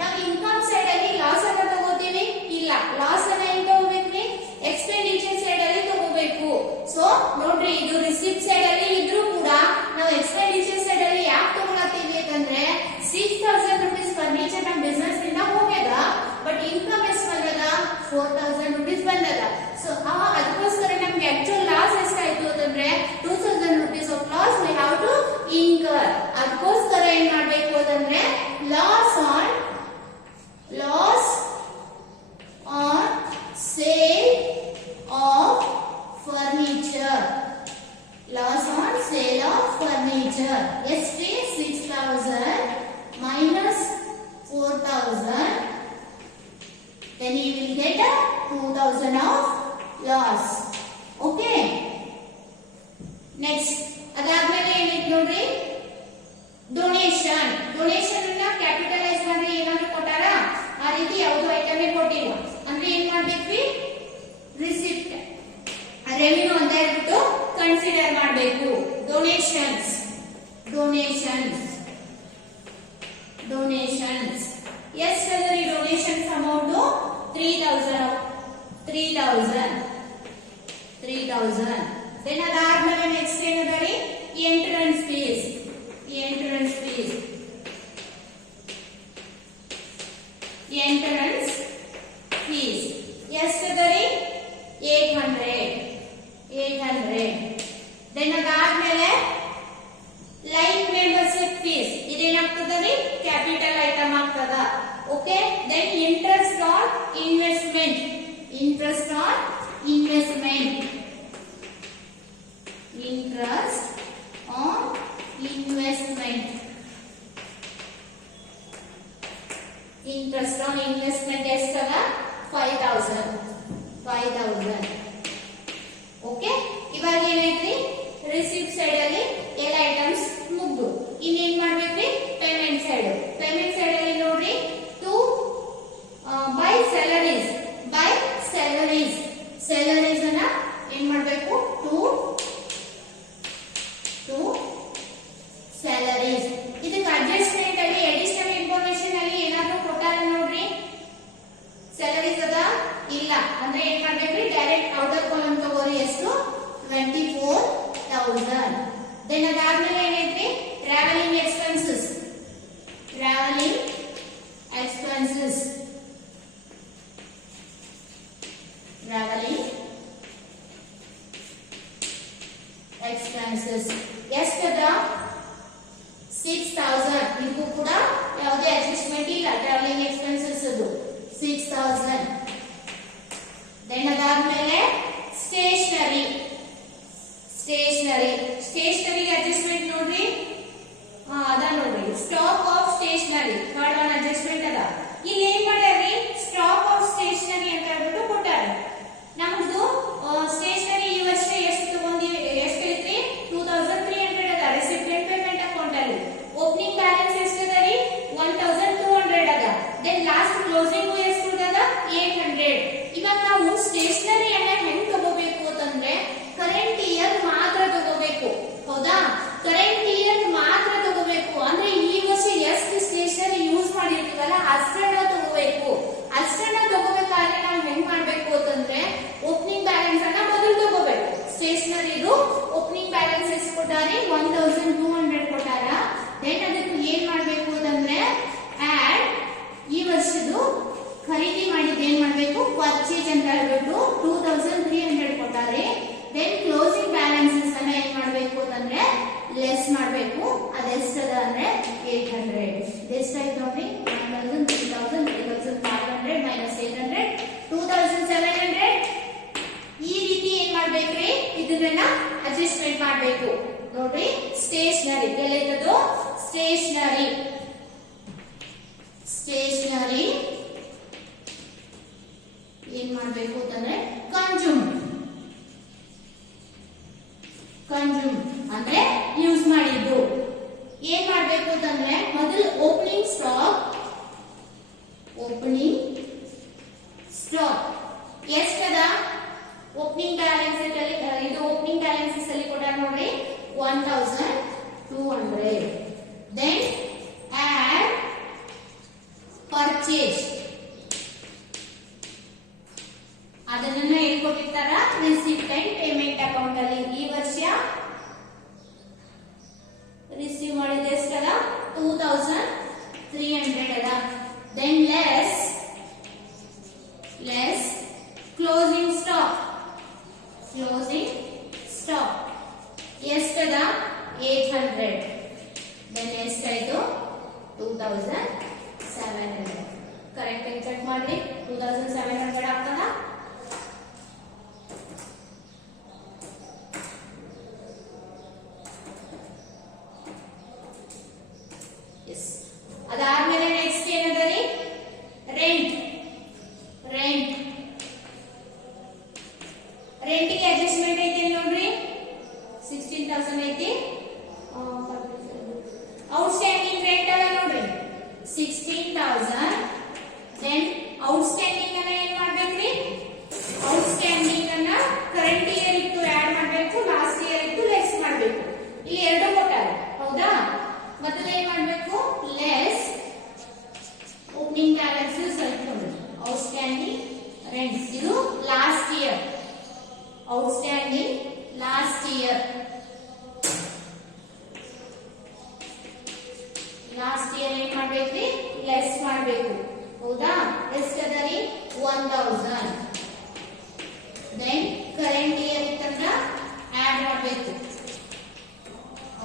ನಾವು ಇನ್ಕಮ್ ಸೈಡ್ ಅಲ್ಲಿ ಲಾಸ್ ಅನ್ನ ತಗೋತೀವಿ ಇಲ್ಲ ಲಾಸ್ ಅನ್ನ ಏನ್ ತಗೋಬೇಕ್ರಿ ಎಕ್ಸ್ಪೆಂಡಿಚರ್ ಸೈಡ್ ಅಲ್ಲಿ ತಗೋಬೇಕು. ಸೊ ನೋಡ್ರಿ ಇದು ರಿಸಿಪ್ಟ್ ಸೈಡ್ ಅಲ್ಲಿ ಇದ್ರೂ ಕೂಡ ನಾವು ಎಕ್ಸ್ಪೆಂಡಿಚರ್ ಸೈಡ್ ಅಲ್ಲಿ ಯಾಕೆ ತಗೊಳತ್ತೀವಿ ಅಂತಂದ್ರೆ 6,000 rupees ಫರ್ನಿಚರ್ ನಮ್ಮ ಬಿಸ್ನೆಸ್ ಇಂದ ಹೋಗ್ಯದ ಬಟ್ ಇನ್ಕಮ್ ಎಷ್ಟು ಬಂದದ 4,000 rupees ಬಂದದ. ಸೊ ಅದಕ್ಕೋಸ್ಕರ ನಮ್ಗೆ ಆಕ್ಚುಯಲ್ ಲಾಸ್ ಎಷ್ಟಾಯ್ತು ಅಂತಂದ್ರೆ 2,000 rupees of loss we have to incur. ಅದಕ್ಕೋಸ್ಕರ ಏನ್ ಮಾಡ್ಬೇಕು ಅಂತಂದ್ರೆ loss on sale of furniture. Loss on sale of furniture ಎಷ್ಟು 6,000 minus 4,000 then you will get a 2,000 of loss. Okay. Next ಅದಾದ್ಮೇಲೆ ಏನೈತೆ ನೋಡ್ರಿ ಡೊನೇಷನ್. ಡೊನೇಷನ್ ಅನ್ನ ಕ್ಯಾಪಿಟಲೈಸ್ ಮಾಡಿ ಏನಾದ್ರು ಕೊಟ್ಟಾರ ಆ ರೀತಿ ಯಾವುದು ಐಟಮ್ ಕೊಟ್ಟಿಲ್ಲ ಅಂದ್ರೆ ಏನ್ ಮಾಡ್ಬೇಕ್ರಿ ರಿಸಿಪ್ಟ್ ರೆವಿನ್ಯೂ ಅಂತ ಹೇಳ್ಬಿಟ್ಟು ಕನ್ಸಿಡರ್ ಮಾಡಬೇಕು. ಡೊನೇಷನ್ಸ್ ಎಷ್ಟದರಿ ಡೊನೇಷನ್ಸ್ ಅಮೌಂಟ್ 3,000 ದೆನ್ ಅದಾದ್ಮೇಲೆ ನೆಕ್ಸ್ಟ್ ಏನದರಿ ಎಂಟ್ರನ್ಸ್ ಫೀಸ್ ಎಷ್ಟದರಿ 800 ದೆನ್ ಅದಾದ್ಮೇಲೆ ಲೈಫ್ ಮೆಂಬರ್ಶಿಪ್ ಫೀಸ್ ಇದೇನಾಗ್ತದರಿ ಕ್ಯಾಪಿಟಲ್ ಐಟಮ್ ಆಗ್ತದ. Okay. Then interest on investment interest on investment ಎಷ್ಟದ 5,000 ಓಕೆ. ಇವಾಗ ಏನೈತ್ರಿ ರಿಸಿಪ್ಟ್ ಸೈಡ್ ಅಲ್ಲಿ ಎಲ್ಲ ಐಟಮ್ಸ್ ಮುಗ್ದು ಇನ್ನೇನ್ ಮಾಡ್ಬೇಕ್ರಿ ಪೇಮೆಂಟ್ ಸೈಡ್ ಅಲ್ಲಿ ನೋಡ್ರಿ 2 ಎಕ್ಸ್ಪೆನ್ಸಸ್ ಎಷ್ಟದ 6000 ಇದಕ್ಕೂ ಕೂಡ ಯಾವುದೇ ಅಡ್ಜಸ್ಟ್ಮೆಂಟ್ ಇಲ್ಲ ಟ್ರಾವೆಲಿಂಗ್ ಎಕ್ಸ್ಪೆನ್ಸಸ್ ಅದು 6000 ದೆನ್ ಅದಾದ್ಮೇಲೆ ಸ್ಟೇಷನರಿ ಅಡ್ಜಸ್ಟ್ಮೆಂಟ್ ನೋಡ್ರಿ ಅದ ನೋಡ್ರಿ stock of stationery third one adjustment ಅದ ಇಲ್ಲಿ ಏನ್ ಮಾಡ್ಯಾರ್ರಿ ಸ್ಟಾಕ್ ಆಫ್ ಸ್ಟೇಷನರಿ ಅಂತ ಹೇಳ್ಬಿಟ್ಟು ಕೊಟ್ಟಾರೆ ನಮ್ದು ಸ್ಟೇಷನರಿ ಈ ವರ್ಷ ಎಷ್ಟು ತಗೊಂಡಿವಿ ಎಷ್ಟು ಐತ್ರಿ 2300 ಅದ ರೆಸಿಪಿಯೆಂಟ್ ಪೇಮೆಂಟ್ ಅಕೌಂಟ್ ಅಲ್ಲಿ ಓಪನಿಂಗ್ ಬ್ಯಾಲೆನ್ಸ್ ಎಷ್ಟು ಅದ ರೀ 1200 ಅದ ದೆನ್ ಲಾಸ್ಟ್ ಕ್ಲೋಸಿಂಗ್ ಎಷ್ಟು ಅದ 800 ಇವಾಗ ನಾವು ಸ್ಟೇಷನರಿ ಅನ್ನ ಹೆಂಗ್ ತಗೋಬೇಕು ಅಂತಂದ್ರೆ ಕರೆಂಟ್ ಇಯರ್ ಮಾತ್ರ ತಗೋಬೇಕು ಹೌದಾ ಕರೆಂಟ್ ಇಯರ್ ಮಾತ್ರ ತಗೋಬೇಕು ಅಂದ್ರೆ ಈ ವರ್ಷ ಎಷ್ಟು ಸ್ಟೇಷನರಿ ಯೂಸ್ ಮಾಡಿರ್ತೀವಲ್ಲ ಅಷ್ಟನ್ನ ತಗೋಬೇಕು ಅಷ್ಟನ್ನ ತಗೋಬೇಕಾದ್ರೆ ನಾವು ಹೆಂಗ್ ಮಾಡ್ಬೇಕು ಅಂತಂದ್ರೆ ಓಪನಿಂಗ್ ಬ್ಯಾಲೆನ್ಸ್ ಅನ್ನ ಮೊದಲು ತಗೋಬೇಕು ಸ್ಟೇಷನರಿದು ಓಪನಿಂಗ್ ಬ್ಯಾಲೆನ್ಸ್ ಎಷ್ಟು ಕೊಟ್ಟಾರೆ 1200 ಕೊಟ್ಟಾರ ದೆನ್ ಅದಕ್ಕೆ ಏನ್ ಮಾಡ್ಬೇಕು ಅಂತಂದ್ರೆ ಆಡ್ ಈ ವರ್ಷದ್ದು ಖರೀದಿ ಮಾಡಿದ್ದು ಏನ್ ಮಾಡ್ಬೇಕು ಪರ್ಚೇಸ್ ಅಂತ ಹೇಳ್ಬಿಟ್ಟು 2300 ಕೊಟ್ಟಾರೆ ದೆನ್ ಕ್ಲೋಸಿಂಗ್ ಬ್ಯಾಲೆನ್ಸಸ್ ಅನ್ನ ಏನ್ ಮಾಡ್ಬೇಕು ಅಂತಂದ್ರೆ ಲೆಸ್ ಮಾಡ್ಬೇಕು ಅದೆಷ್ಟದ ಅಂದ್ರೆ 800 ಎಷ್ಟಾಯ್ತು ನೋಡ್ರಿ 1000 3000 3500 ಮೈನಸ್ 800 2700 ಈ ರೀತಿ ಏನ್ ಮಾಡ್ಬೇಕ್ರಿ ಇದನ್ನ ಅಡ್ಜಸ್ಟ್ಮೆಂಟ್ ಮಾಡ್ಬೇಕು ನೋಡ್ರಿ ಸ್ಟೇಷನರಿ ಎಲ್ಲೈತದು ಸ್ಟೇಷನರಿ ಏನ್ ಮಾಡ್ಬೇಕು ಅಂತಂದ್ರೆ ಕನ್ಸ್ಯೂಮ್ ಅಂದ್ರೆ ಯೂಸ್ ಮಾಡಿದ್ದು ಏನ್ ಮಾಡ್ಬೇಕು ಅಂತಂದ್ರೆ ಮೊದಲು ಓಪನಿಂಗ್ ಸ್ಟಾಕ್ ಎಷ್ಟದ ಓಪನಿಂಗ್ ಬ್ಯಾಲೆನ್ಸ್ ಇದು ಓಪನಿಂಗ್ ಬ್ಯಾಲೆನ್ಸಸ್ ಅಲ್ಲಿ ಕೊಟ್ಟಾರ ನೋಡ್ರಿ 1200 ದೆನ್ ಆಡ್ ಪರ್ಚೇಸ್ ಅದನ್ನ ಎಲ್ಲಿ ಕೊಟ್ಟಿರ್ತಾರ ರಿಸಿಪಿಯೆಂಟ್ ಪೇಮೆಂಟ್ ಅಕೌಂಟ್ ಅಲ್ಲಿ ಈ ವರ್ಷ ರಿಸೀವ್ ಮಾಡಿದ ಎಷ್ಟದ 2300 ಅದ ದೆನ್ ಲೆಸ್ ಕ್ಲೋಸಿಂಗ್ ಸ್ಟಾಕ್ ಎಷ್ಟದ 800 ದೆನ್ ಎಷ್ಟಾಯ್ತು 2700 ಕರೆಕ್ಟ್ ಆಗಿ ಚೆಕ್ ಮಾಡಿ 2700 ಆಗ್ತದ ಅದಾದ್ಮೇಲೆ ನೆಕ್ಸ್ಟ್ ಏನದ ರೀ ರೆಂಟಿಗೆ ಅಡ್ಜಸ್ಟ್ಮೆಂಟ್ ಐತಿ ನೋಡ್ರಿ 16000 ಐತಿ ಔಟ್ಸ್ಟ್ಯಾಂಡಿಂಗ್ ರೆಂಟ್ ಅದ ನೋಡ್ರಿ 16000 ದೆನ್ ಔಟ್ಸ್ಟ್ಯಾಂಡಿಂಗ್ ಅನ್ನ ಏನ್ ಮಾಡ್ಬೇಕ್ರಿ ಔಟ್ಸ್ಟ್ಯಾಂಡಿಂಗ್ ಅನ್ನ ಕರೆಂಟ್ ಇಯರ್ ಇತ್ತು ಆಡ್ ಮಾಡ್ಬೇಕು ಲಾಸ್ಟ್ ಇಯರ್ ಇತ್ತು ಲೆಸ್ ಮಾಡ್ಬೇಕು ಇಲ್ಲಿ ಎರಡು ಕೊಟ್ಟಾರೆ ಹೌದಾ ಮೊದಲು ಏನ್ ಮಾಡ್ಬೇಕು less opening balance outstanding rents ಇದು last year outstanding last year ಏನ್ ಮಾಡ್ಬೇಕ್ರಿ ಲೆಸ್ ಮಾಡ್ಬೇಕು ಹೌದಾ ಎಷ್ಟದ ರೀ 1000 ದೆನ್ ಕರೆಂಟ್ ಇಯರ್ ಇತ್ತಂದ್ರ ಆಡ್ ಮಾಡ್ಬೇಕು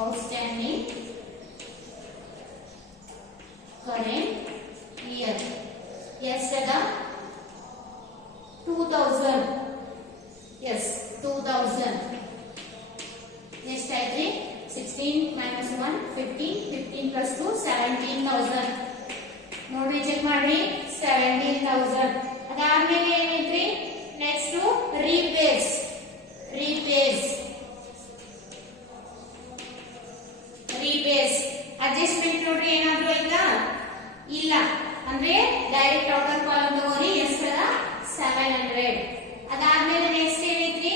ಔಟ್ಸ್ಟ್ಯಾಂಡಿಂಗ್ ಕರೆಂಟ್ ಇಯರ್ ಎಷ್ಟದ 2000 ಎಸ್ 2000 ಎಷ್ಟಾಯ್ತ್ರಿ 16 minus 1 15 plus 2 17000 ನೋಡ್ರಿ ಚೆಕ್ ಮಾಡ್ರಿ 17000 ಅದಾದ್ಮೇಲೆ ಏನೈತ್ರಿ ನೆಕ್ಸ್ಟ್ ರಿಪೇರ್ಸ್ ಅಡ್ಜಸ್ಟ್ಮೆಂಟ್ ನೋಡ್ರಿ ಏನಾದ್ರು ಆಯ್ತಾ ಇಲ್ಲ ಅಂದ್ರೆ ಡೈರೆಕ್ಟ್ ಔಟರ್ ಕಾಲಮ್ ತಗೋರಿ ಎಷ್ಟದ 700 ಅದಾದ್ಮೇಲೆ ನೆಕ್ಸ್ಟ್ ಏನೈತ್ರಿ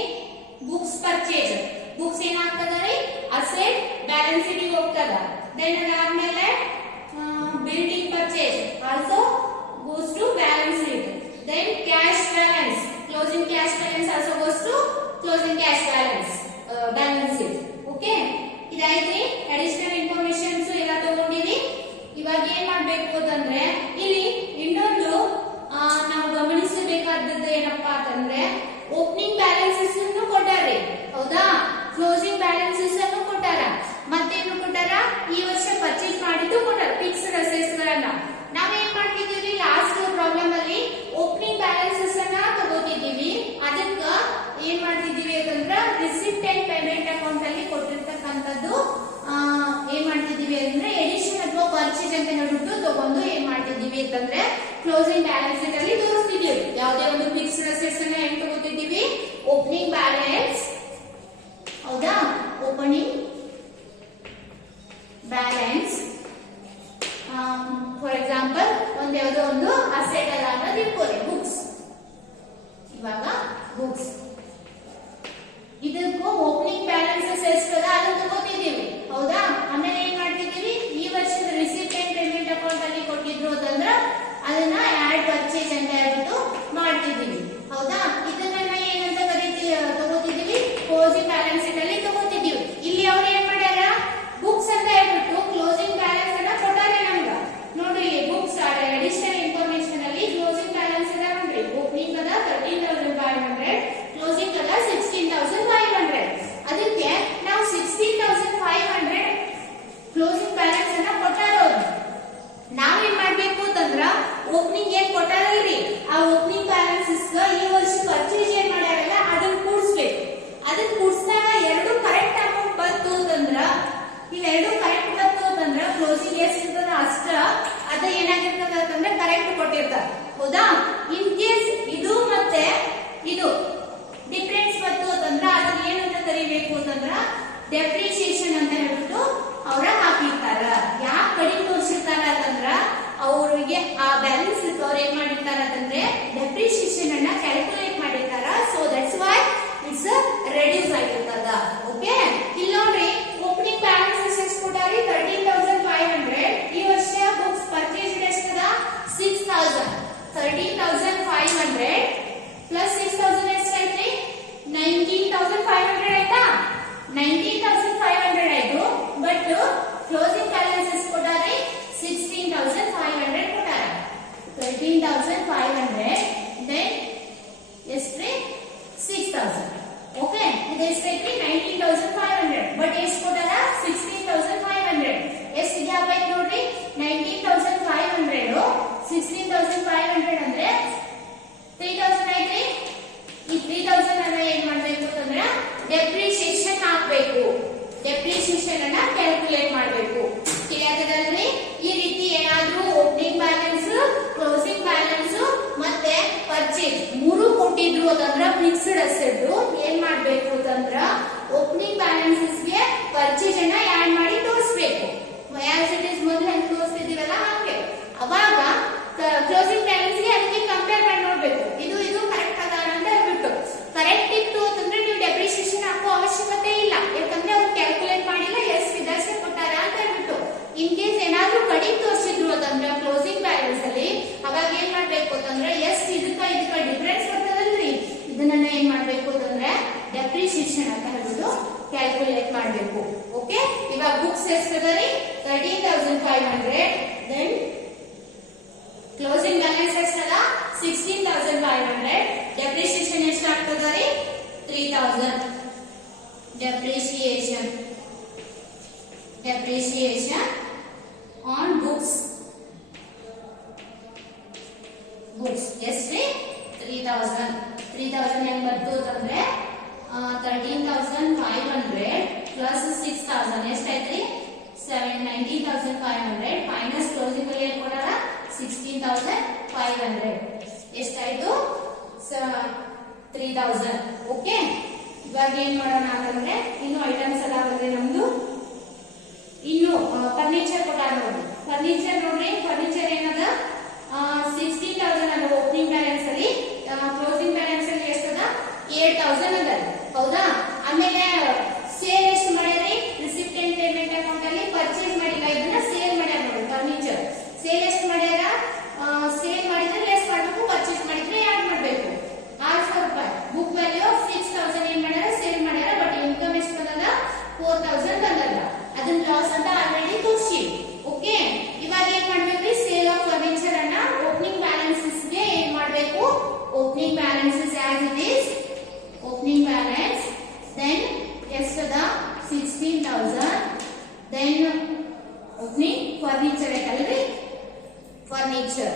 ಬುಕ್ಸ್ ಪರ್ಚೇಸ್ ಬುಕ್ಸ್ ಏನಾಗ್ತದ್ರಿ ಅಸೆಟ್ ಬ್ಯಾಲೆನ್ಸ್ ಶೀಟ್ ಗೆ ಹೋಗ್ತದ ದೆನ್ ಅದಾದ್ಮೇಲೆ building purchase also goes to balance sheet then cash balance closing cash balance also goes to closing cash balance sheet okay ಇದಾಯ್ತ್ರಿ additional informations ಎಲ್ಲ ತಗೊಂಡಿರಿ ಇವಾಗ ಏನ್ ಮಾಡ್ಬೇಕು ಅಂತಂದ್ರೆ ಇಲ್ಲಿ ಇನ್ನೊಂದು ನಾವು ಗಮನಿಸಬೇಕಾದದ್ದು ಏನಪ್ಪಾ ಅಂತಂದ್ರೆ ಓಪನಿಂಗ್ ಬ್ಯಾಲೆನ್ಸಸ್ ಅನ್ನು ಕೊಟ್ಟಾರೆ ಹೌದಾ ಕ್ಲೋಸಿಂಗ್ ಬ್ಯಾಲೆನ್ಸಸ್ ಅನ್ನು ಕೊಟ್ಟಾರ, ಮತ್ತೇನು ಕೊಟ್ಟಾರ, ಈ ವರ್ಷ ಪರ್ಚೇಸ್ ಮಾಡಿದ್ದು ಕೊಟ್ಟಾರ ಫಿಕ್ಸ್ಡ್ ಅಸೆಟ್ಸ್ ಗಳನ್ನ. ನಾವೇನ್ ಮಾಡ್ತಿದೀವಿ ಲಾಸ್ಟ್ ಪ್ರಾಬ್ಲಮ್ ಅಲ್ಲಿ ಓಪನಿಂಗ್ ಬ್ಯಾಲೆನ್ಸಸ್ ಅನ್ನ ತಗೋತಿದ್ದೀವಿ, ಅದಕ್ಕ ಏನ್ ಮಾಡ್ತಿದೀವಿ ಅಂತಂದ್ರ ರಿಸಿಪ್ಟ್ ಅಂಡ್ ಪೇಮೆಂಟ್ ಅಕೌಂಟ್ ಅಲ್ಲಿ ಕೊಟ್ಟಿರ್ತಕ್ಕಂಥದ್ದು ಏನ್ ಮಾಡ್ತಿದೀವಿ ಅಂದ್ರೆ ಎಡಿಷನ್ ಅಥವಾ ಪರ್ಚೇಸ್ ಅಂತ ಹೇಳ್ಬಿಟ್ಟು ತಗೊಂಡು ಏನ್ ಮಾಡ್ತಿದೀವಿ ಅಂತಂದ್ರೆ ಕ್ಲೋಸಿಂಗ್ ಬ್ಯಾಲೆನ್ಸ್ ಶೀಟ್ ಅಲ್ಲಿ ತೋರಿಸ್ತಿದೀವಿ. ಯಾವುದೇ ಒಂದು ಫಿಕ್ಸ್ಡ್ ಅಸೆಟ್ಸ್ ಅನ್ನ ಏನ್ ತಗೋತಿದೀವಿ, ಓಪನಿಂಗ್ ಬ್ಯಾಲೆನ್ಸ್, ಹೌದಾ, ಓಪನಿಂಗ್ ಬ್ಯಾಲೆನ್ಸ್. ಫಾರ್ ಎಕ್ಸಾಂಪಲ್ ಒಂದ್ ಯಾವುದೋ ಒಂದು ಅಸೆಟ್ ಅಲ್ಲ ಅನ್ನೋದು ಇಟ್ಕೊಳ್ಳಿ, ಬುಕ್ಸ್. ಇವಾಗ ಬುಕ್ಸ್ ಇದಕ್ಕೂ ಓಪನಿಂಗ್ ಬ್ಯಾಲೆನ್ಸಸ್ ಎಷ್ಟದ ಅದನ್ನ ತಗೋತಿದ್ದೀವಿ, ಹೌದಾ. ಆಮೇಲೆ ಏನ್ ಮಾಡ್ತಿದ್ದೀವಿ, ಈ ವರ್ಷದ ರಿಸಿಪ್ಟ್ ಅಂಡ್ ಪೇಮೆಂಟ್ ಅಕೌಂಟ್ ಅಲ್ಲಿ ಕೊಟ್ಟಿದ್ರು ಅಂತಂದ್ರ ಅದನ್ನ ಆಡ್ ಪರ್ಚೇಸ್ ಅಂತ ಹೇಳ್ಬಿಟ್ಟು ಮಾಡ್ತಿದ್ದೀವಿ, ಹೌದಾ. ಇದನ್ನ ಏನಂತ ತಗೋತಿದ್ದೀವಿ, ಕ್ಲೋಸಿಂಗ್ ಬ್ಯಾಲೆನ್ಸ್ ಶೀಟ್ ಅಲ್ಲಿ ತಗೋತಿದ್ದೀವಿ. ಇಲ್ಲಿ ಅವ್ರು ಏನ್ ಮಾಡ್ಯಾರ, ಬುಕ್ಸ್ ಅಂತ ಹೇಳ್ಬಿಟ್ಟು ಕ್ಲೋಸಿಂಗ್ ಬ್ಯಾಲೆನ್ಸ್ ಅನ್ನ ಕೊಟ್ಟಾರೆ ನಮ್ಗ. ನೋಡ್ರಿ ಇಲ್ಲಿ ಬುಕ್ಸ್ ಅಡಿಷನಲ್ ಇನ್ಫಾರ್ಮೇಶನ್ ಅಲ್ಲಿ ಕ್ಲೋಸಿಂಗ್ ಬ್ಯಾಲೆನ್ಸ್ ಅದ ನೋಡ್ರಿ, ಓಪನಿಂಗ್ ಅದ 13,500, ಕ್ಲೋಸಿಂಗ್ ಅದ 16,500. ಅದಕ್ಕೆ ನಾವು 16,500 ಕ್ಲೋಸಿಂಗ್ ಬ್ಯಾಲೆನ್ಸ್ ಅನ್ನ ಕೊಟ್ಟಾರೋದು. ನಾವೇನ್ ಮಾಡ್ಬೇಕು ಅಂತಂದ್ರ ಓಪನಿಂಗ್ ಏನ್ ಕೊಟ್ಟಾರಲ್ರಿ ಆ ಓಪನಿಂಗ್ ಬ್ಯಾಲೆನ್ಸಸ್ ಈ ವರ್ಷ ಪರ್ಚೇಸ್ ಏನ್ ಮಾಡ್ಯಾರಲ್ಲ ಅದನ್ನ ಕೂಡಿಸ್ಬೇಕು. ಅದನ್ನ ಕೂಡಿಸಿದಾಗ ಎರಡು ಕರೆಕ್ಟ್ ಅಮೌಂಟ್ ಬಂತು ಅಂತಂದ್ರ, ಇವೆರಡು ಕರೆಕ್ಟ್ ಬಂತು ಅಂತಂದ್ರ ಕ್ಲೋಸಿಂಗ್ ಎಷ್ಟಿರ್ತದ ಅಷ್ಟ ಅದ ಏನಾಗಿರ್ತದ ಅಂತಂದ್ರೆ ಕರೆಕ್ಟ್ ಕೊಟ್ಟಿರ್ತಾರ, ಹೌದಾ. ಇನ್ ಕೇಸ್ ಇದು ಮತ್ತೆ ಇದು ಡಿಫರೆನ್ಸ್ ಬಂತು ಅಂತಂದ್ರ ಅದನ್ನ ಏನಂತ ಕರಿಬೇಕು ಅಂತಂದ್ರ ಡೆಪ್ರಿಸಿಯೇಷನ್ ಅಂತ ಹೇಳ್ಬಿಟ್ಟು ಅವ್ರ ಹಾಕಿರ್ತಾರ. ಯಾಕೆ ಕಡಿಮೆ ತೋರಿಸಿರ್ತಾರ ಅಂತಂದ್ರ ಅವ್ರಿಗೆ ಆ ಬ್ಯಾಲೆನ್ಸ್ ಅವ್ರು ಏನ್ ಮಾಡಿರ್ತಾರ ಅಂತಂದ್ರೆ ಡೆಪ್ರಿಸಿಯೇಷನ್ ಅನ್ನ ಕ್ಯಾಲ್ಕುಲೇಟ್ ಮಾಡಿರ್ತಾರ. So that's why it's reduce ಆಗಿರ್ತದ. ಓಕೆ, ಇಲ್ಲಿ ನೋಡ್ರಿ ಓಪನಿಂಗ್ ಬ್ಯಾಲೆನ್ಸ್ ಎಷ್ಟು ಕೊಟ್ಟಾರಿ, 13,500. ಈ ವರ್ಷ ಬುಕ್ಸ್ ಪರ್ಚೇಸ್ ಎಷ್ಟದ 6,000. 13,500 ಪ್ಲಸ್ 6,000 ಎಷ್ಟಾಯ್ತ್ರಿ, 19,500 ಆಯ್ತಾ. 19,500 ಆಯ್ತು. ಬಟ್ ಕ್ಲೋಸಿಂಗ್ ಬ್ಯಾಲೆನ್ಸ್ ಎಷ್ಟು ಕೊಟ್ಟಾರಿ, 16,500 ಕೊಟ್ಟಾರ. 13,500 ದೆನ್ ಎಷ್ಟ್ರಿ 6,000. ಓಕೆ, ಇದು ಎಷ್ಟೈತ್ರಿ 19,500. ಬಟ್ ಎಷ್ಟು ಕೊಟ್ಟಾರ 16,500. ಎಷ್ಟು ಗ್ಯಾಪ್ ಐತಿ ನೋಡ್ರಿ, 19,500 16,500 ಅಂದ್ರೆ 3,000 ಐತ್ರಿ. ಈ 3,000 ಅನ್ನ ಏನ್ ಮಾಡ್ಬೇಕು ಅಂತಂದ್ರ ಡೆಪ್ರಿಸಿಯೇಷನ್ ಹಾಕ್ಬೇಕು, ಡೆಪ್ರಿಸಿಯೇಷನ್ ಅನ್ನ ಕ್ಯಾಲ್ಕುಲೇಟ್ ಮಾಡ್ಬೇಕು. ತಿಳಿಯಾಗದಲ್ರಿ. ಈ ರೀತಿ ಏನಾದ್ರೂ ಓಪನಿಂಗ್ ಬ್ಯಾಲೆನ್ಸ್, ಕ್ಲೋಸಿಂಗ್ ಬ್ಯಾಲೆನ್ಸ್ ಮತ್ತೆ ಪರ್ಚೇಸ್ ಮೂರು ಕೊಟ್ಟಿದ್ರು ಅಂತಂದ್ರ ಫಿಕ್ಸ್ಡ್ ಅಸೆಟ್ ಏನ್ ಮಾಡ್ಬೇಕು ಅಂತಂದ್ರ ಓಪನಿಂಗ್ ಬ್ಯಾಲೆನ್ಸಸ್ ಗೆ ಪರ್ಚೇಸ್ ಅನ್ನ ಆಡ್ ಮಾಡಿ ತೋರಿಸಬೇಕು. ಆಸ್ ಇಟ್ ಇಸ್ ಮೊದಲು ಹೆಂಗ್ ತೋರಿಸ್ತಿದೀವಲ್ಲ ಹಾಗೆ. ಅವಾಗ ಕ್ಲೋಸಿಂಗ್ ಬ್ಯಾಲೆನ್ಸ್ ಗೆ ಅದಕ್ಕೆ ಕಂಪೇರ್ ಮಾಡಿ ನೋಡ್ಬೇಕು, ಇದು ಇದು ಕರೆಕ್ಟ್ ಅದ ಅಂತ ಹೇಳ್ಬಿಟ್ಟು. ಕರೆಕ್ಟ್ ಇತ್ತು ಅಂತಂದ್ರೆ ನೀವು ಡೆಪ್ರಿಸಿಯೇಷನ್ ಹಾಕೋ ಅವಶ್ಯಕತೆ ಇಲ್ಲ, ಯಾಕಂದ್ರೆ ಅವ್ರು ಕ್ಯಾಲ್ಕುಲೇಟ್ ಮಾಡಿಲ್ಲ ಎಷ್ಟು ಇದಷ್ಟೇ ಕೊಟ್ಟಾರ ಅಂತ ಹೇಳ್ಬಿಟ್ಟು. ಇನ್ ಕೇಸ್ ಏನಾದ್ರೂ ಕಡಿಮೆ ತೋರಿಸಿದ್ರು ಅಂತಂದ್ರೆ ಕ್ಲೋಸಿಂಗ್ ಬ್ಯಾಲೆನ್ಸ್ ಅಲ್ಲಿ ಅವಾಗ ಏನ್ ಮಾಡ್ಬೇಕು ಅಂತಂದ್ರೆ ಎಷ್ಟು ಇದಕ್ಕ ಡಿಫರೆನ್ಸ್ ಬರ್ತದಲ್ರಿ, ಇದನ್ನ ಏನ್ ಮಾಡ್ಬೇಕು ಅಂತಂದ್ರೆ ಡೆಪ್ರಿಸಿಯೇಷನ್ ಅಂತ ಹೇಳ್ಬಿಟ್ಟು ಕ್ಯಾಲ್ಕುಲೇಟ್ ಮಾಡ್ಬೇಕು. ಓಕೆ, ಇವಾಗ ಬುಕ್ಸ್ ಎಷ್ಟದರಿ 13,500. ದೆನ್ ಕ್ಲೋಸಿಂಗ್ ಬ್ಯಾಲೆನ್ಸ್ ಎಷ್ಟದ 16,500. ಡೆಪ್ರಿಸಿಯೇಷನ್ ಎಷ್ಟು ಆಗ್ತದರಿ 3,000. ಡೆಪ್ರಿಸಿಯೇಷನ್ ಆನ್ ಬುಕ್ಸ್ ಎಷ್ಟ್ರಿ 3,000. 3,000 ಹೆಂಗ್ ಬರ್ತು ಅಂತಂದ್ರೆ 13,500 ಪ್ಲಸ್ 6,000 ಎಷ್ಟಾಯ್ತ್ರಿ 19,500 ಮೈನಸ್ ಕ್ಲೋಸಿಂಗ್ ಅಲ್ಲಿ ಏನ್ ಕೊಡಾರ 16,500 ಎಷ್ಟಾಯ್ತು 3,000. ಓಕೆ, ಇವಾಗ ಏನ್ ಮಾಡೋಣ ಅಂತಂದ್ರೆ ಇನ್ನು ಐಟಮ್ಸ್ ಅದಾವಲ್ರಿ ನಮ್ದು. ಇನ್ನು ಫರ್ನಿಚರ್ ಕೊಟ್ಟಾರ ನೋಡ್ರಿ. ಫರ್ನಿಚರ್ ನೋಡ್ರಿ, ಫರ್ನಿಚರ್ ಏನದ 16,000 ಅದ ಓಪನಿಂಗ್ ಬ್ಯಾಲೆನ್ಸ್ ಅಲ್ಲಿ. ಕ್ಲೋಸಿಂಗ್ ಬ್ಯಾಲೆನ್ಸ್ ಅಲ್ಲಿ ಎಷ್ಟದ 8,000 ಅದ, ಹೌದಾ. ಆಮೇಲೆ ಸೇಲ್ ಎಷ್ಟು ಮಾಡ್ಯಾರಿ, ರಿಸಿಪ್ಟ್ ಅಂಡ್ ಪೇಮೆಂಟ್ ಅಕೌಂಟ್ ಅಲ್ಲಿ ಪರ್ಚೇಸ್ ಮಾಡಿಲ್ಲ, ಇದನ್ನ ಸೇಲ್ ಮಾಡ್ಯಾರ ನೋಡಿ. ಫರ್ನಿಚರ್ ಸೇಲ್ ಎಷ್ಟು ಮಾಡ್ಯಾರ, ಸೇಲ್ ಮಾಡಿದ್ರೆ ಲೆಸ್ ಮಾಡಬೇಕು, ಪರ್ಚೇಸ್ ಮಾಡಿದ್ರೆ ಆಡ್ ಮಾಡಬೇಕು. 6,000 ರೂಪಾಯಿ. ಬುಕ್ ವ್ಯಾಲ್ಯೂ 6,000 ಏನ್ ಮಾಡ್ಯಾರ ಸೇಲ್ ಮಾಡ್ಯಾರ. ಬಟ್ ಇನ್ಕಮ್ ಎಷ್ಟು ಬಂದದ 4,000 ಬಂದದ. ಅದನ್ನ ಲಾಸ್ ಅಂತ ಆಲ್ರೆಡಿ ತೋರಿಸಿ. ಓಕೆ, ಇವಾಗ ಏನ್ ಮಾಡ್ಬೇಕ್ರಿ, ಸೇಲ್ ಆಫ್ ಫರ್ನಿಚರ್ ಅನ್ನ ಓಪನಿಂಗ್ ಬ್ಯಾಲೆನ್ಸಸ್ ಗೆ ಏನ್ ಮಾಡ್ಬೇಕು, opening balances as it is opening balance. Then ಎಷ್ಟದ 16,000. Then opening furniture ಐತಲ್ರಿ, furniture.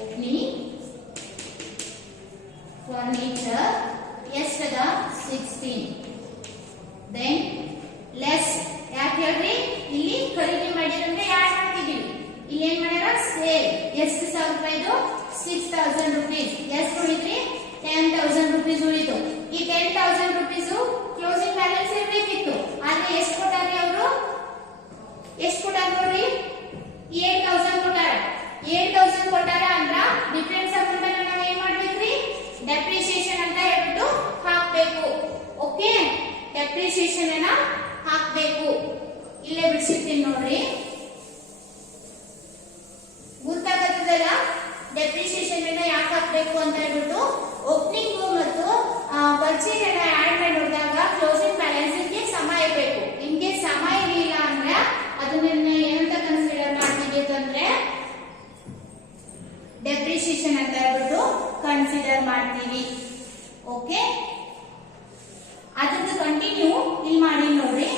Opening furniture ಎಷ್ಟದ 16. Then less ಯಾಕೆ ಹೇಳ್ರಿ, ಇಲ್ಲಿ ಖರೀದಿ ಮಾಡಿದ್ರೆ ಯಾರು ಹಾಕಿದೀವಿ, ಇಲ್ಲಿ ಏನ್ ಮಾಡ್ಯಾರ ಸೇಲ್. ಎಷ್ಟು ಸಾವಿರ ರೂಪಾಯಿದು 6,000 rupees. ಎಷ್ಟು ಉಳಿದ್ರಿ 10,000 rupees ಉಳಿತು. ಈ 10,000 rupees ಕ್ಲೋಸಿಂಗ್ ಬ್ಯಾಲೆನ್ಸ್ ಇರಬೇಕಿತ್ತು, ಆದ್ರೆ ಎಷ್ಟು ಕೊಟ್ಟಾರೆ ಅವರು, ಎಷ್ಟು ಕೊಟ್ಟಾರ ನೋಡ್ರಿ 8,000 ಕೊಟ್ಟಾರ. 8,000 ಕೊಟ್ಟಾರ ಅಂದ್ರ ಡಿಫರೆನ್ಸ್ ಅಮೌಂಟ್ ಅನ್ನ ನಾವು ಏನ್ ಮಾಡ್ಬೇಕ್ರಿ, ಡೆಪ್ರಿಸಿಯೇಷನ್ ಅಂತ ಹೇಳ್ಬಿಟ್ಟು ಹಾಕ್ಬೇಕು. ಓಕೆ, ಡೆಪ್ರಿಸಿಯೇಷನ್ ಅನ್ನ ಹಾಕ್ಬೇಕು. ಇಲ್ಲೇ ಬಿಡಿಸಿರ್ತೀನಿ ನೋಡ್ರಿ, ಗೊತ್ತಾಗತ್ತದಲ್ಲ ಡೆಪ್ರಿಸಿಯೇಷನ್ ಅನ್ನ ಯಾಕೆ ಹಾಕ್ಬೇಕು ಅಂತ ಹೇಳ್ಬಿಟ್ಟು. ಓಪನಿಂಗ್ ಮತ್ತು ಪರ್ಚೇಸ್ ಅನ್ನ ಆಡ್ ಮಾಡಿ ನೋಡಿದಾಗ ಕ್ಲೋಸಿಂಗ್ ಬ್ಯಾಲೆನ್ಸ್ ಗೆ ಸಮ ಇರಬೇಕು. ನಿಮ್ಗೆ ಸಮ ಇರಲಿಲ್ಲ ಅಂದ್ರೆ ಅದನ್ನ ಏನಂತ ಕನ್ಸಿಡರ್ ಮಾಡ್ತೀವಿ ಅಂತಂದ್ರೆ ಡೆಪ್ರಿಸಿಯೇಷನ್ ಅಂತ ಹೇಳ್ಬಿಟ್ಟು ಕನ್ಸಿಡರ್ ಮಾಡ್ತೀವಿ. ಓಕೆ, ಅದ್ರದ್ದು ಕಂಟಿನ್ಯೂ ಇಲ್ಲಿ ಮಾಡಿ ನೋಡ್ರಿ.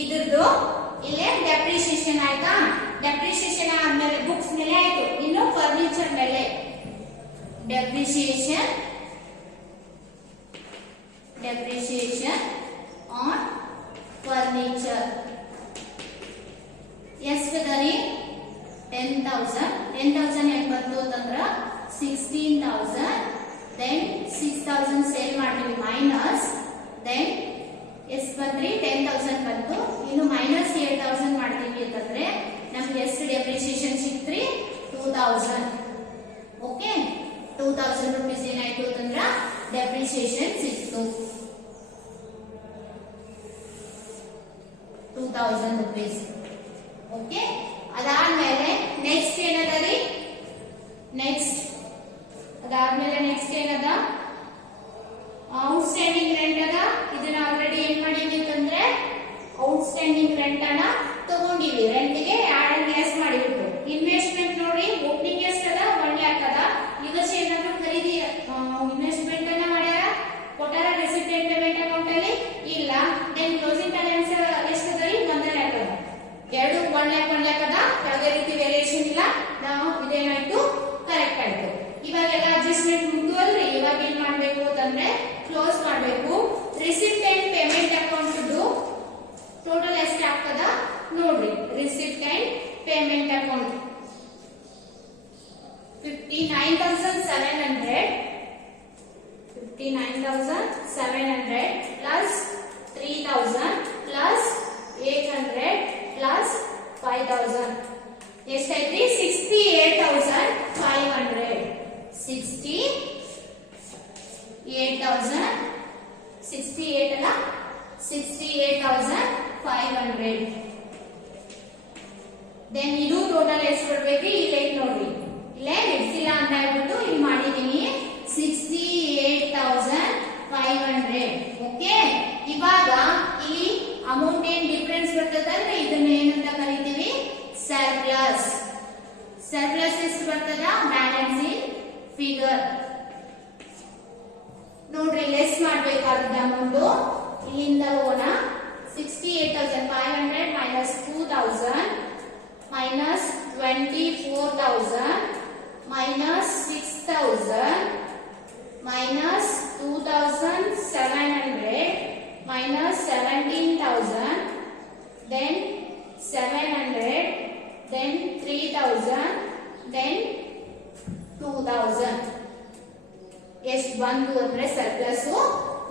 ಇದ್ರದ್ದು ಇಲ್ಲೇ ಡೆಪ್ರಿಸಿಯೇಷನ್ ಆಯ್ತಾ, ಡೆಪ್ರಿಸಿಯೇಷನ್ ಆದ್ಮೇಲೆ ಬುಕ್ಸ್ ಮೇಲೆ ಆಯ್ತು, ಇನ್ನು ಫರ್ನಿಚರ್ ಮೇಲೆ ಡೆಪ್ರಿಸಿಯೇಷನ್ ಆನ್ ಫರ್ನಿಚರ್ ಎಷ್ಟದರಿ 10,000. 10,000 ಹೆಂಗ್ ಬಂತು ಅಂತಂದ್ರ 16,000. ದೆನ್ 6,000 ಸೇಲ್ ಮಾಡ್ತೀವಿ ಮೈನಸ್. ದೆನ್ ಎಷ್ಟು ಬಂದ್ರಿ 10,000 ಬಂತು, ಇನ್ನು ಮೈನಸ್ 8,000 ಮಾಡ್ತೀವಿ ಅಂತಂದ್ರೆ ನಮ್ಗೆ ಎಷ್ಟು ಡೆಪ್ರಿಸಿಯೇಷನ್ ಸಿಕ್ತ್ರಿ 2,000. ಓಕೆ, 2,000 rupees ಏನಾಯ್ತು ಅಂತಂದ್ರ ಡೆಪ್ರಿಸಿಯೇಷನ್ ಸಿಕ್ತು 2,000 rupees. ಓಕೆ, ಅದಾದ್ಮೇಲೆ ನೆಕ್ಸ್ಟ್ ಏನದ ರೀ, ನೆಕ್ಸ್ಟ್ ಅದಾದ್ಮೇಲೆ ನೆಕ್ಸ್ಟ್ ಏನದ ಔಟ್ಸ್ಟ್ಯಾಂಡಿಂಗ್ ರೆಂಟ್ ಅದ. ಇದನ್ನ ಆಲ್ರೆಡಿ ಏನ್ ಮಾಡಿದ್ವಿ ಅಂತಂದ್ರೆ ಔಟ್ಸ್ಟ್ಯಾಂಡಿಂಗ್ ರೆಂಟ್ ಅನ್ನ ತಗೊಂಡಿವಿ, ರೆಂಟ್ ಗೆ ಆಡ್ ಅಂಡ್ ಲೆಸ್ ಮಾಡಿಬಿಟ್ಟು. ಇನ್ವೆಸ್ಟ್ಮೆಂಟ್ ನೋಡ್ರಿ, ಓಪನಿಂಗ್ ಎಷ್ಟದ 1 lakh ಅದ. ಈಗ ಏನಾದ್ರು ಖರೀದಿ ಇನ್ವೆಸ್ಟ್ಮೆಂಟ್ ಅನ್ನ ಮಾಡ್ಯಾರ, ಕೊಟ್ಟಾರ ರಿಸಿಪ್ಟ್ ಅಂಡ್ ಪೇಮೆಂಟ್ ಅಕೌಂಟ್ ಅಲ್ಲಿ ಇಲ್ಲ. ದೆನ್ ಕ್ಲೋಸಿಂಗ್ ಬ್ಯಾಲೆನ್ಸ್ ಎಷ್ಟದ ರೀ 1 lakh ಅದ. ಎರಡು 1 lakh ಅದ, ಯಾವುದೇ ರೀತಿ ವೇರಿಯೇಷನ್ ಇಲ್ಲ. ನಾವು ಇದೇನಾಯ್ತು ಕರೆಕ್ಟ್ ಆಯ್ತು. ಇವಾಗೆಲ್ಲ ಅಡ್ಜಸ್ಟ್ಮೆಂಟ್ ಮುಗ್ದು ಅಲ್ರಿ, ಇವಾಗ ಏನ್ ಮಾಡ್ಬೇಕು ಅಂತಂದ್ರೆ ಕ್ಲೋಸ್ ಮಾಡ್ಬೇಕು. Receipt and payment account total ಎಷ್ಟು ಆಗ್ತದ ನೋಡ್ರಿ. Receipt and payment account 59,700 plus 3,000 plus 800 plus 5,000 ಎಷ್ಟೈತಿ 68,500. 68 ಅಲ್ಲ 68,500. ದೆನ್ ಇದು ಟೋಟಲ್ ಎಷ್ಟು ಬರ್ಬೇಕು ಇಲ್ಲಿ ನೋಡ್ರಿ, ಇಲ್ಲೇ ಹೆಚ್ಚಿಲ್ಲ ಅಂತ ಹೇಳ್ಬಿಟ್ಟು ಇಲ್ಲಿ ಮಾಡಿದೀನಿ 68,500. ಓಕೆ, ಇವಾಗ ಇಲ್ಲಿ ಅಮೌಂಟ್ ಏನ್ ಡಿಫರೆನ್ಸ್ ಬರ್ತದಂದ್ರೆ ಇದನ್ನ ಏನಂತ ಕರಿತೀವಿ ಸರ್ಪ್ಲಸ್. ಸರ್ಪ್ಲಸ್ ಎಷ್ಟು ಬರ್ತದ ಬ್ಯಾಲೆನ್ಸಿಂಗ್ ಫಿಗರ್ ನೋಡ್ರಿ. ಲೆಸ್ ಮಾಡ್ಬೇಕಾದ ಅಮೌಂಟ್ ಇಲ್ಲಿಂದ ಹೋಗೋಣ. 68,500 minus 2,000 minus 24,000 minus 6,000 minus 2,700 minus 17,000 then 700 then 3,000 then 2,000. ಎಷ್ಟು ಬಂತು ಅಂದ್ರೆ ಸರ್ಪ್ಲಸ್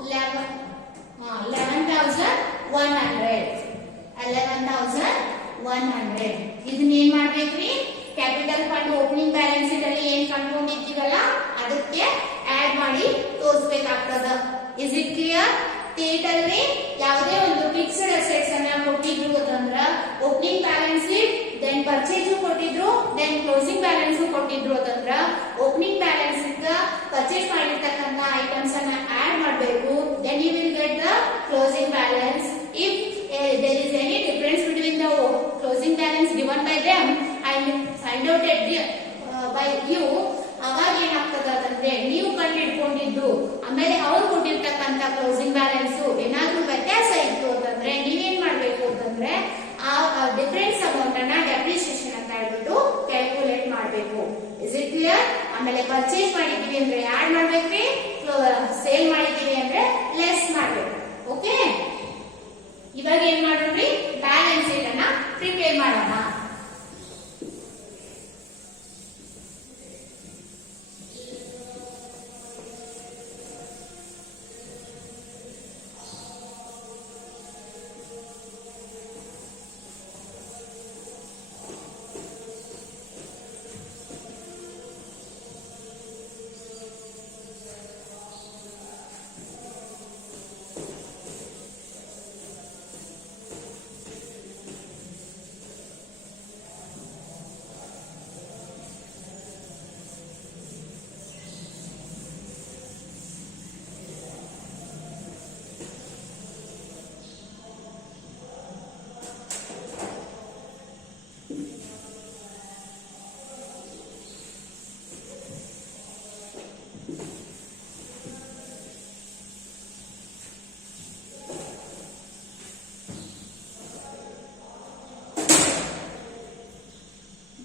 11,100. ಇದನ್ನ ಏನ್ ಮಾಡ್ಬೇಕ್ರಿ, ಕ್ಯಾಪಿಟಲ್ ಫಂಡ್ ಓಪನಿಂಗ್ ಬ್ಯಾಲೆನ್ಸ್ ಅಲ್ಲಿ ಏನ್ ಕಂಡುಕೊಂಡಿದ್ದೀವಲ್ಲ ಅದಕ್ಕೆ ಆಡ್ ಮಾಡಿ ತೋರಿಸಬೇಕಾಗ್ತದ. Is it clear? ಥಿಯೇಟರ್ಲಿ ಯಾವುದೇ ಒಂದು ಫಿಕ್ಸ್ಡ್ ಅಸೆಟ್ಸ್ ಅನ್ನ ಕೊಟ್ಟಿದ್ರು ಅಂತಂದ್ರ opening balance sheet, then purchase ಕೊಟ್ಟಿದ್ರು, ದೆನ್ ಕ್ಲೋಸಿಂಗ್ ಬ್ಯಾಲೆನ್ಸ್ ಕೊಟ್ಟಿದ್ರು ಅಂತಂದ್ರ ಓಪನಿಂಗ್ ಬ್ಯಾಲೆನ್ಸ್ ಪರ್ಚೇಸ್ ಮಾಡಿರ್ತಕ್ಕಂಥ ಐಟಮ್ಸ್ ಅನ್ನ ಆಡ್ ಮಾಡಬೇಕು. Then you will get the closing balance. If there is any difference between the closing balance given by them and find out at the by you, ಅವಾಗ ಏನಾಗ್ತದ ಅಂತಂದ್ರೆ ನೀವು ಕಂಡಿಡ್ಕೊಂಡಿದ್ದು ಆಮೇಲೆ ಅವ್ರು ಕೊಟ್ಟಿರ್ತಕ್ಕಂತ closing balance ಏನಾದ್ರೂ ವ್ಯತ್ಯಾಸ ಇತ್ತು ಅಂತಂದ್ರೆ ನೀವೇನ್ ಮಾಡ್ಬೇಕು ಅಂತಂದ್ರೆ ಆ ಡಿಫರೆನ್ಸ್ ಅಮೌಂಟ್ ಅನ್ನ ಡೆಪ್ರಿಸಿಯೇಷನ್ ಅಂತ ಹೇಳ್ಬಿಟ್ಟು ಕ್ಯಾಲ್ಕುಲೇಟ್ ಮಾಡ್ಬೇಕು. Is it clear? ಆಮೇಲೆ ಪರ್ಚೇಸ್ ಮಾಡಿದೀವಿ ಅಂದ್ರೆ ಆಡ್ ಮಾಡ್ಬೇಕ್ರಿ, ಸೇಲ್ ಮಾಡಿದೀವಿ ಅಂದ್ರೆ ಲೆಸ್ ಮಾಡ್ಬೇಕು. ಓಕೆ, ಇವಾಗ ಏನ್ ಮಾಡೋಣ್ರಿ, ಬ್ಯಾಲೆನ್ಸ್ ಶೀಟ್ ಅನ್ನ ಪ್ರಿಪೇರ್ ಮಾಡೋಣ.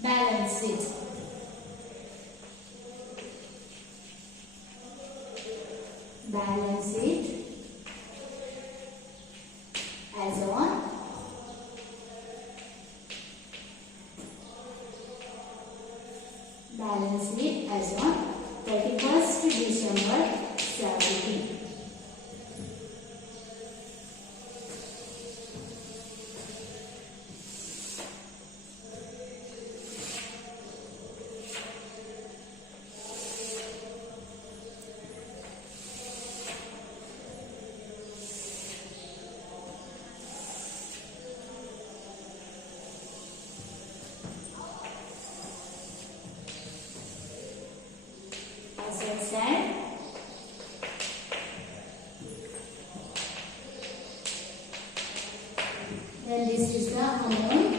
Balance sheet. Balance sheet as on balance sheet as on 31st December 17. Assets and then this is the amount,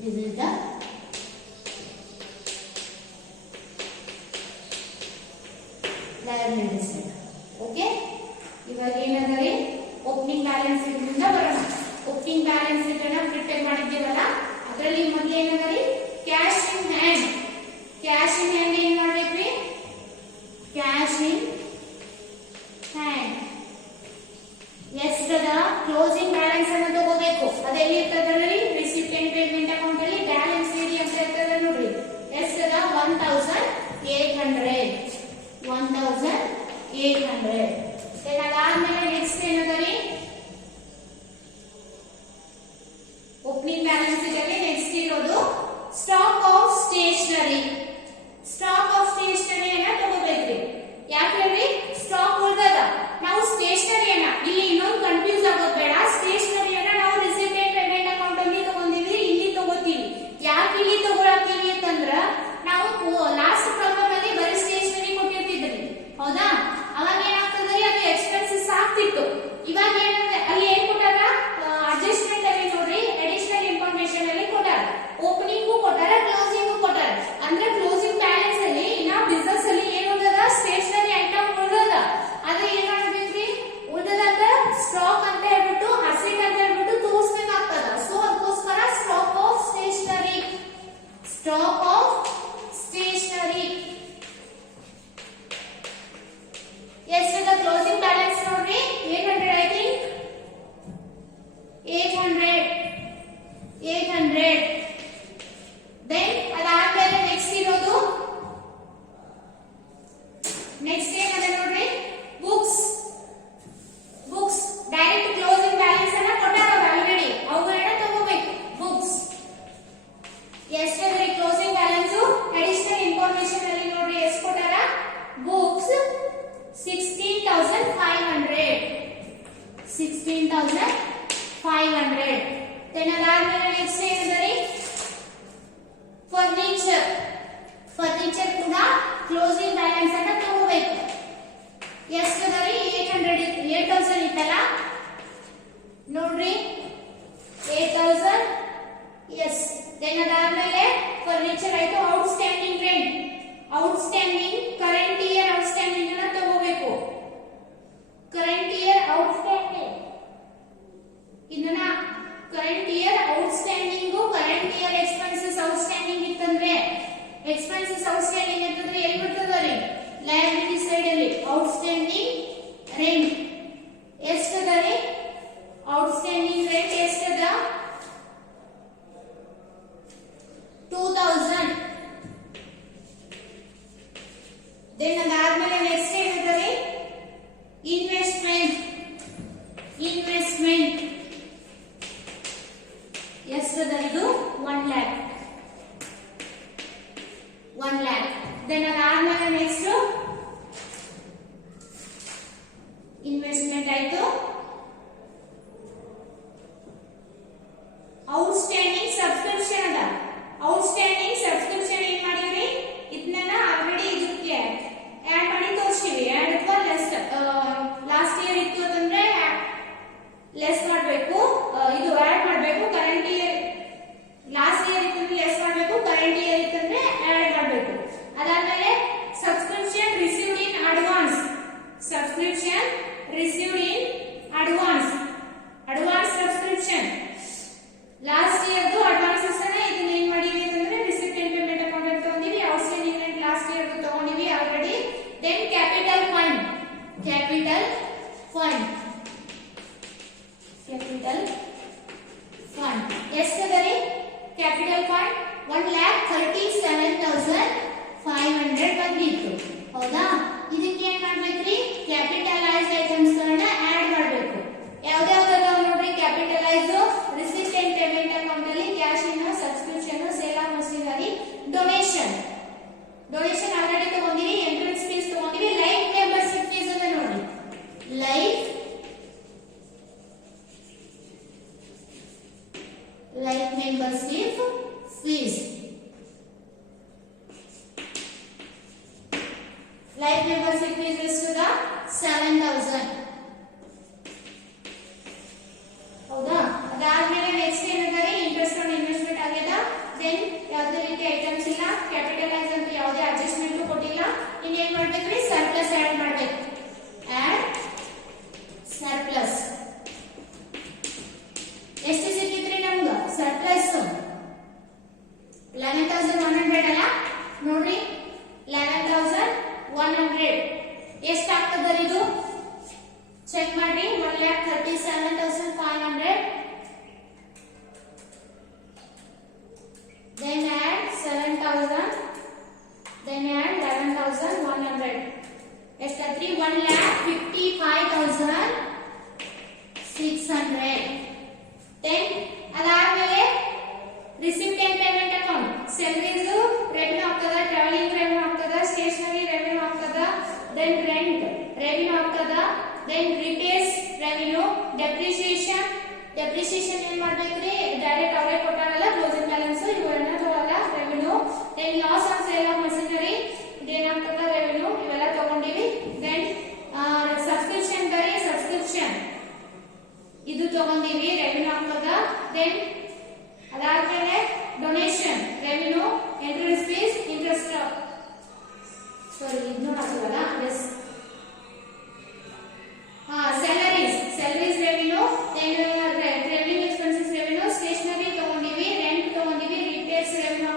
this is the liability side. Okay, ಇವಾಗ ಏನಂದ್ರೆ opening balance sheet ಇಂದ ಬರೋಣ. Opening balance sheet ಅನ್ನ prepare ಮಾಡಿದ್ದೀವಲ್ಲ, ಅದರಲ್ಲಿ ಮೊದಲು ಏನಂದ್ರೆ cash in hand. Cash in hand ಏನ್ ಮಾಡ್ಬೇಕ್ರಿ, ಕ್ಯಾಶ್ ಇನ್ ಹ್ಯಾಂಡ್ ಎಷ್ಟದ ಕ್ಲೋಸಿಂಗ್ ಬ್ಯಾಲೆನ್ಸ್ ಅನ್ನು ತಗೋಬೇಕು. ಅದೆಲ್ಲಿ ಇರ್ತದ್ರಲ್ಲಿ ರಿಸಿಪ್ಟ್ ಅಂಡ್ ಪೇಮೆಂಟ್ ಅಕೌಂಟ್ ಅಲ್ಲಿ ಬ್ಯಾಲೆನ್ಸ್ ಏರಿ ಅಂತ ಇರ್ತದ ನೋಡ್ರಿ. ಎಷ್ಟದ 1800. 1800. ಅದಾದ್ಮೇಲೆ ನೆಕ್ಸ್ಟ್ ಏನದರಿ ಓಪನಿಂಗ್ ಬ್ಯಾಲೆನ್ಸ್ ಶೀಟ್ ಅಲ್ಲಿ ನೆಕ್ಸ್ಟ್ ಇರೋದು stock of stationery. Stock of stationery ಅನ್ನ ತಗೋಬೇಕ್ರಿ. ಯಾಕಂದ್ರೆ ಸ್ಟಾಕ್ ಉಳಿದದ, ನಾವು ಸ್ಟೇಷನರಿಯನ್ನ ಇಲ್ಲಿ ಇನ್ನೊಂದು ಕನ್ಫ್ಯೂಸ್ ಆಗೋದು ಬೇಡ. ಸ್ಟೇಷನರಿಯನ್ನ ನಾವು ರಿಸಿಪ್ಟ್ ಅಂಡ್ ಪೇಮೆಂಟ್ ಅಕೌಂಟ್ ಅಲ್ಲಿ ತಗೊಂಡಿವಿ, ಇಲ್ಲಿ ತಗೋತೀವಿ. ಯಾಕೆ ಇಲ್ಲಿ ತಗೊಳತ್ತೀವಿ ಅಂತಂದ್ರ ನಾವು ಲಾಸ್ಟ್ ಪ್ರಾಬ್ಲಮ್ ಅಲ್ಲಿ ಬರೀ ಸ್ಟೇಷನರಿ ಕೊಟ್ಟಿರ್ತಿದ್ರಿ, ಹೌದಾ? ಅವಾಗ ಏನಾಗ್ತದ್ರಿ, ಅದು ಎಕ್ಸ್ಪೆನ್ಸಸ್ ಆಗ್ತಿತ್ತು. ಇವಾಗ ಏನಂದ್ರೆ ಅಲ್ಲಿ ಏನ್ ಕೊಟ್ಟಾರ, ಅಡ್ಜಸ್ಟ್ಮೆಂಟ್ ಅಲ್ಲಿ ನೋಡ್ರಿ, ಅಡಿಷನಲ್ ಇನ್ಫಾರ್ಮೇಶನ್ ಅಲ್ಲಿ ಕೊಟ್ಟಾರ. ಓಪನಿಂಗು ಕೊಟ್ಟಾರ, ಕ್ಲೋಸಿಂಗು ಕೊಟ್ಟಾರ. ಅಂದ್ರೆ ಕ್ಲೋಸಿಂಗ್ ಬ್ಯಾಲೆನ್ಸ್ ಅಲ್ಲಿ ಇನ್ನ ಬಿಸ್ನೆಸ್ ಅಲ್ಲಿ ಏನ್ ಉಳಿದದ, ಸ್ಟೇಷನರಿ ಐಟಮ್ ಉಳಿದದ. ಅದು ಏನ್ ಮಾಡ್ಬೇಕ್ರಿ, ಉಳಿದದ ಸ್ಟಾಕ್ ಅಂತ ಹೇಳ್ಬಿಟ್ಟು, ಅಸೆಟ್ ಅಂತ ಹೇಳ್ಬಿಟ್ಟು ತೋರಿಸ್ಬೇಕಾಗ್ತದ. ಸೊ ಅದಕ್ಕೋಸ್ಕರ stock of stationery. Stock of stationery ಎಷ್ಟದ ಕ್ಲೋಸಿಂಗ್ ಬ್ಯಾಲೆನ್ಸ್ ನೋಡ್ರಿ, 800 ಐ ಥಿಂಕ್. 800. ದೆನ್ ಅದಾದ್ಮೇಲೆ ನೆಕ್ಸ್ಟ್ ಇರೋದು, ನೆಕ್ಸ್ಟ್ ಏನದ ನೋಡ್ರಿ, books. Books direct closing balance ಅನ್ನ ಕೊಟ್ಟಾರ ಆಲ್ರೆಡಿ, ಅವುಗಳನ್ನ ತಗೋಬೇಕು. ಬುಕ್ಸ್ ಎಷ್ಟದ್ರಿ ಕ್ಲೋಸಿಂಗ್ ಬ್ಯಾಲೆನ್ಸ್, ಅಡಿಷನಲ್ ಇನ್ಫಾರ್ಮೇಶನ್ ಅಲ್ಲಿ ನೋಡ್ರಿ ಎಷ್ಟು ಕೊಟ್ಟಾರ, ಬುಕ್ಸ್ 16,500. 16,500. ದೆನ್ ಅದಾದ್ಮೇಲೆ ನೆಕ್ಸ್ಟ್ ಏನದರಿ, ಫರ್ನಿಚರ್. ಫರ್ನಿಚರ್ ಕೂಡ ಕ್ಲೋಸಿಂಗ್ ಬ್ಯಾಲೆನ್ಸ್ ಅನ್ನ ತಗೋಬೇಕು. ಎಷ್ಟದರಿ, 8,000 ಇತ್ತಲ್ಲ ನೋಡ್ರಿ, 8,000. ಎಸ್ ದೆನ್ ಅದಾದ್ಮೇಲೆ ಫರ್ನಿಚರ್ ಆಯ್ತು. Outstanding rent, outstanding current year outstanding ಅನ್ನ ತಗೋಬೇಕು. ಕರೆಂಟ್ ಇಯರ್ ಔಟ್ಸ್ಟ್ಯಾಂಡಿಂಗ್ ಇದನ್ನ current year outstanding, current year expenses outstanding ಇತ್ತಂದ್ರೆ ಎಕ್ಸ್ಪೆನ್ಸಸ್ ಔಟ್ಸ್ಟ್ಯಾಂಡಿಂಗ್ ಅಂತಂದ್ರೆ ಎಲ್ಲಿ ಬರ್ತದ ರೀ? ಲಯಬಿಲಿಟಿ ಸೈಡ್ ಅಲ್ಲಿ. ಔಟ್ಸ್ಟ್ಯಾಂಡಿಂಗ್ ರೆಂಟ್ ಎಷ್ಟದ ರೀ? ಔಟ್ಸ್ಟ್ಯಾಂಡಿಂಗ್ ರೆಂಟ್ ಎಷ್ಟದ? 2000. ದೆನ್ ಅದಾದ್ಮೇಲೆ ನೆಕ್ಸ್ಟ್ ಏನಿದೆ? ಇನ್ವೆಸ್ಟ್ಮೆಂಟ್. ಇನ್ವೆಸ್ಟ್ಮೆಂಟ್ ಎಷ್ಟದ? ಇದು 1 lakh. 1 lakh. ದೆನ್ ಅದಾದ್ಮೇಲೆ ನೆಕ್ಸ್ಟ್ ಇನ್ವೆಸ್ಟ್ಮೆಂಟ್ ಆಯ್ತು. ಔಟ್ಸ್ಟ್ಯಾಂಡಿಂಗ್ ಸಬ್ಸ್ಕ್ರಿಪ್ಷನ್ ಅದ. ಔಟ್ಸ್ಟ್ಯಾಂಡಿಂಗ್ ಸಬ್ಸ್ಕ್ರಿಪ್ಷನ್ ಏನ್ ಮಾಡಿದ್ರಿ? ಇದನ್ನ ಆಲ್ರೆಡಿ ಇದಕ್ಕೆ ಆಡ್ ಮಾಡಿ ತೋರಿಸ್ತೀವಿ. ಆಡ್ ಅಥವಾ ಲೆಸ್ ಲಾಸ್ಟ್ ಇಯರ್ ಇತ್ತು ಅಂತಂದ್ರೆ ಲೆಸ್ ಮಾಡಬೇಕು, ಇದು ಆಡ್ ಮಾಡಬೇಕು. ಕರೆಂಟ್ ಇಯರ್ ಲಾಸ್ಟ್ ಇಯರ್ ಇತ್ತು ಲೆಸ್ ಮಾಡಬೇಕು, ಕರೆಂಟ್ ಇಯರ್ ಇತ್ತಂದ್ರೆ ಆಡ್ ಮಾಡಬೇಕು. ಅದಾದ್ಮೇಲೆ subscription received in advance. Subscription received in advance. Advance subscription last year advances ಅನ್ನ ಇದನ್ನ ಏನ್ ಮಾಡಿವಿ ಅಂತಂದ್ರೆ ರಿಸಿಪ್ಟ್ ಅಂಡ್ ಪೇಮೆಂಟ್ ಅಕೌಂಟ್ ಅಂತ ತಗೊಂಡಿವಿ. ಔಟ್ಸ್ಟ್ಯಾಂಡಿಂಗ್ ರೆಂಟ್ ಲಾಸ್ಟ್ ಇಯರ್ ತಗೊಂಡಿವಿ already. Then capital fund. Capital fund. Capital fund ಎಷ್ಟದರಿ? ಕ್ಯಾಪಿಟಲ್ ಫಂಡ್ 1,37,500 ಬಂದಿತ್ತು. ಹೌದಾ? ಇದಕ್ಕೆ ಏನ್ ಮಾಡ್ಬೇಕ್ರಿ? ಕ್ಯಾಪಿಟಲೈಸ್ ಐಟಮ್ಸ್ ಗಳನ್ನ ಆಡ್ ಮಾಡಬೇಕು. ಯಾವ್ದಾವ್ದು ನೋಡ್ರಿ capitalise? Receipt and payment account ಅಲ್ಲಿ cash in, subscription, sale of machinery, donation. Donation already ತಗೊಂಡಿವಿ. ಎಂಟ್ರೆನ್ಸ್ ಫೀಸ್ ತಗೊಂಡಿವಿ. ಲೈಫ್ ಮೆಂಬರ್ಶಿಪ್ ಫೀಸ್ ಅದ ನೋಡ್ರಿ. Life membership fees. Life membership fees ಎಷ್ಟದ? 7,000. ಹೌದಾ? ಅದಾದ್ಮೇಲೆ ನೆಕ್ಸ್ಟ್ ಏನಿದೆ? ಇಂಟ್ರೆಸ್ಟ್ ಆನ್ ಇನ್ವೆಸ್ಟ್ಮೆಂಟ್ ಆಗ್ಯದ. ದೆನ್ ಯಾವುದೇ ರೀತಿ ಐಟಮ್ಸ್ ಇಲ್ಲ. ಕ್ಯಾಪಿಟಲೈಸ್ ಅಂತ ಯಾವುದೇ ಅಡ್ಜಸ್ಟ್ಮೆಂಟ್ ಕೊಟ್ಟಿಲ್ಲ. ಇನ್ನು ಏನ್ ಮಾಡ್ಬೇಕ್ರಿ? ಸರ್ಪ್ಲಸ್ ಆಡ್ ಮಾಡ್ಬೇಕು. Add surplus. ಎಷ್ಟು ಸಿಕ್ಕಿದ್ರಿ ನಮ್ಗ ಸರ್ಪ್ಲಸ್? 11,100 ಅಲ್ಲ ನೋಡ್ರಿ. 11,100 ಎಷ್ಟು ಆಗ್ತದ ಇದು? ಚೆಕ್ ಮಾಡ್ರಿ. 1,37,500. then add 7,000, then add 11,100. ಎಷ್ಟಾತ್ರಿ? 1,55,600. then ಅದಾದ್ಮೇಲೆ receipt and payment account. Salaries revenue ಆಗ್ತದ, ಟ್ರಾವೆಲಿಂಗ್ ರೆವೆನ್ಯೂ ಆಗ್ತದ, ಸ್ಟೇಷನರಿ ರೆವೆನ್ಯೂ ಆಗ್ತದ, then ರೆಂಟ್ ರೆವೆನ್ಯೂ ಆಗ್ತದ, then ರಿಪೇರ್ಸ್ ರೆವೆನ್ಯೂ, ಡೆಪ್ರಿಸಿಯೇಷನ್ ಏನ್ ಮಾಡ್ಬೇಕ್ರಿ? ಡೈರೆಕ್ಟ್ ಅವರೇ ಕೊಟ್ಟಾರಲ್ಲ ಕ್ಲೋಸಿಂಗ್ ಬ್ಯಾಲೆನ್ಸ್, ಇವೆಲ್ಲ ತಗೊಳ್ಳಲ್ಲ revenue. then loss on sale of machinery ಇದೇನಾಗ್ತದ ರೆವೆನ್ಯೂ. ಇವೆಲ್ಲ ತಗೊಂಡಿವಿ. then ಸಬ್ಸ್ಕ್ರಿಪ್ಷನ್ ಬರೀ ಸಬ್ಸ್ಕ್ರಿಪ್ಷನ್ ಇದು ತಗೊಂಡಿವಿ, ರೆವೆನ್ಯೂ ಆಗ್ತದ. then ಅದಾದ್ಮೇಲೆ donation revenue, entrance fees, interest sorry ಇದನ್ನು ಹಾಕಲ್ಲ. Yes salaries revenue, then revenue expenses revenue, stationery ತಗೊಂಡಿವಿ, ರೆಂಟ್ ತಗೊಂಡಿವಿ, repairs revenue,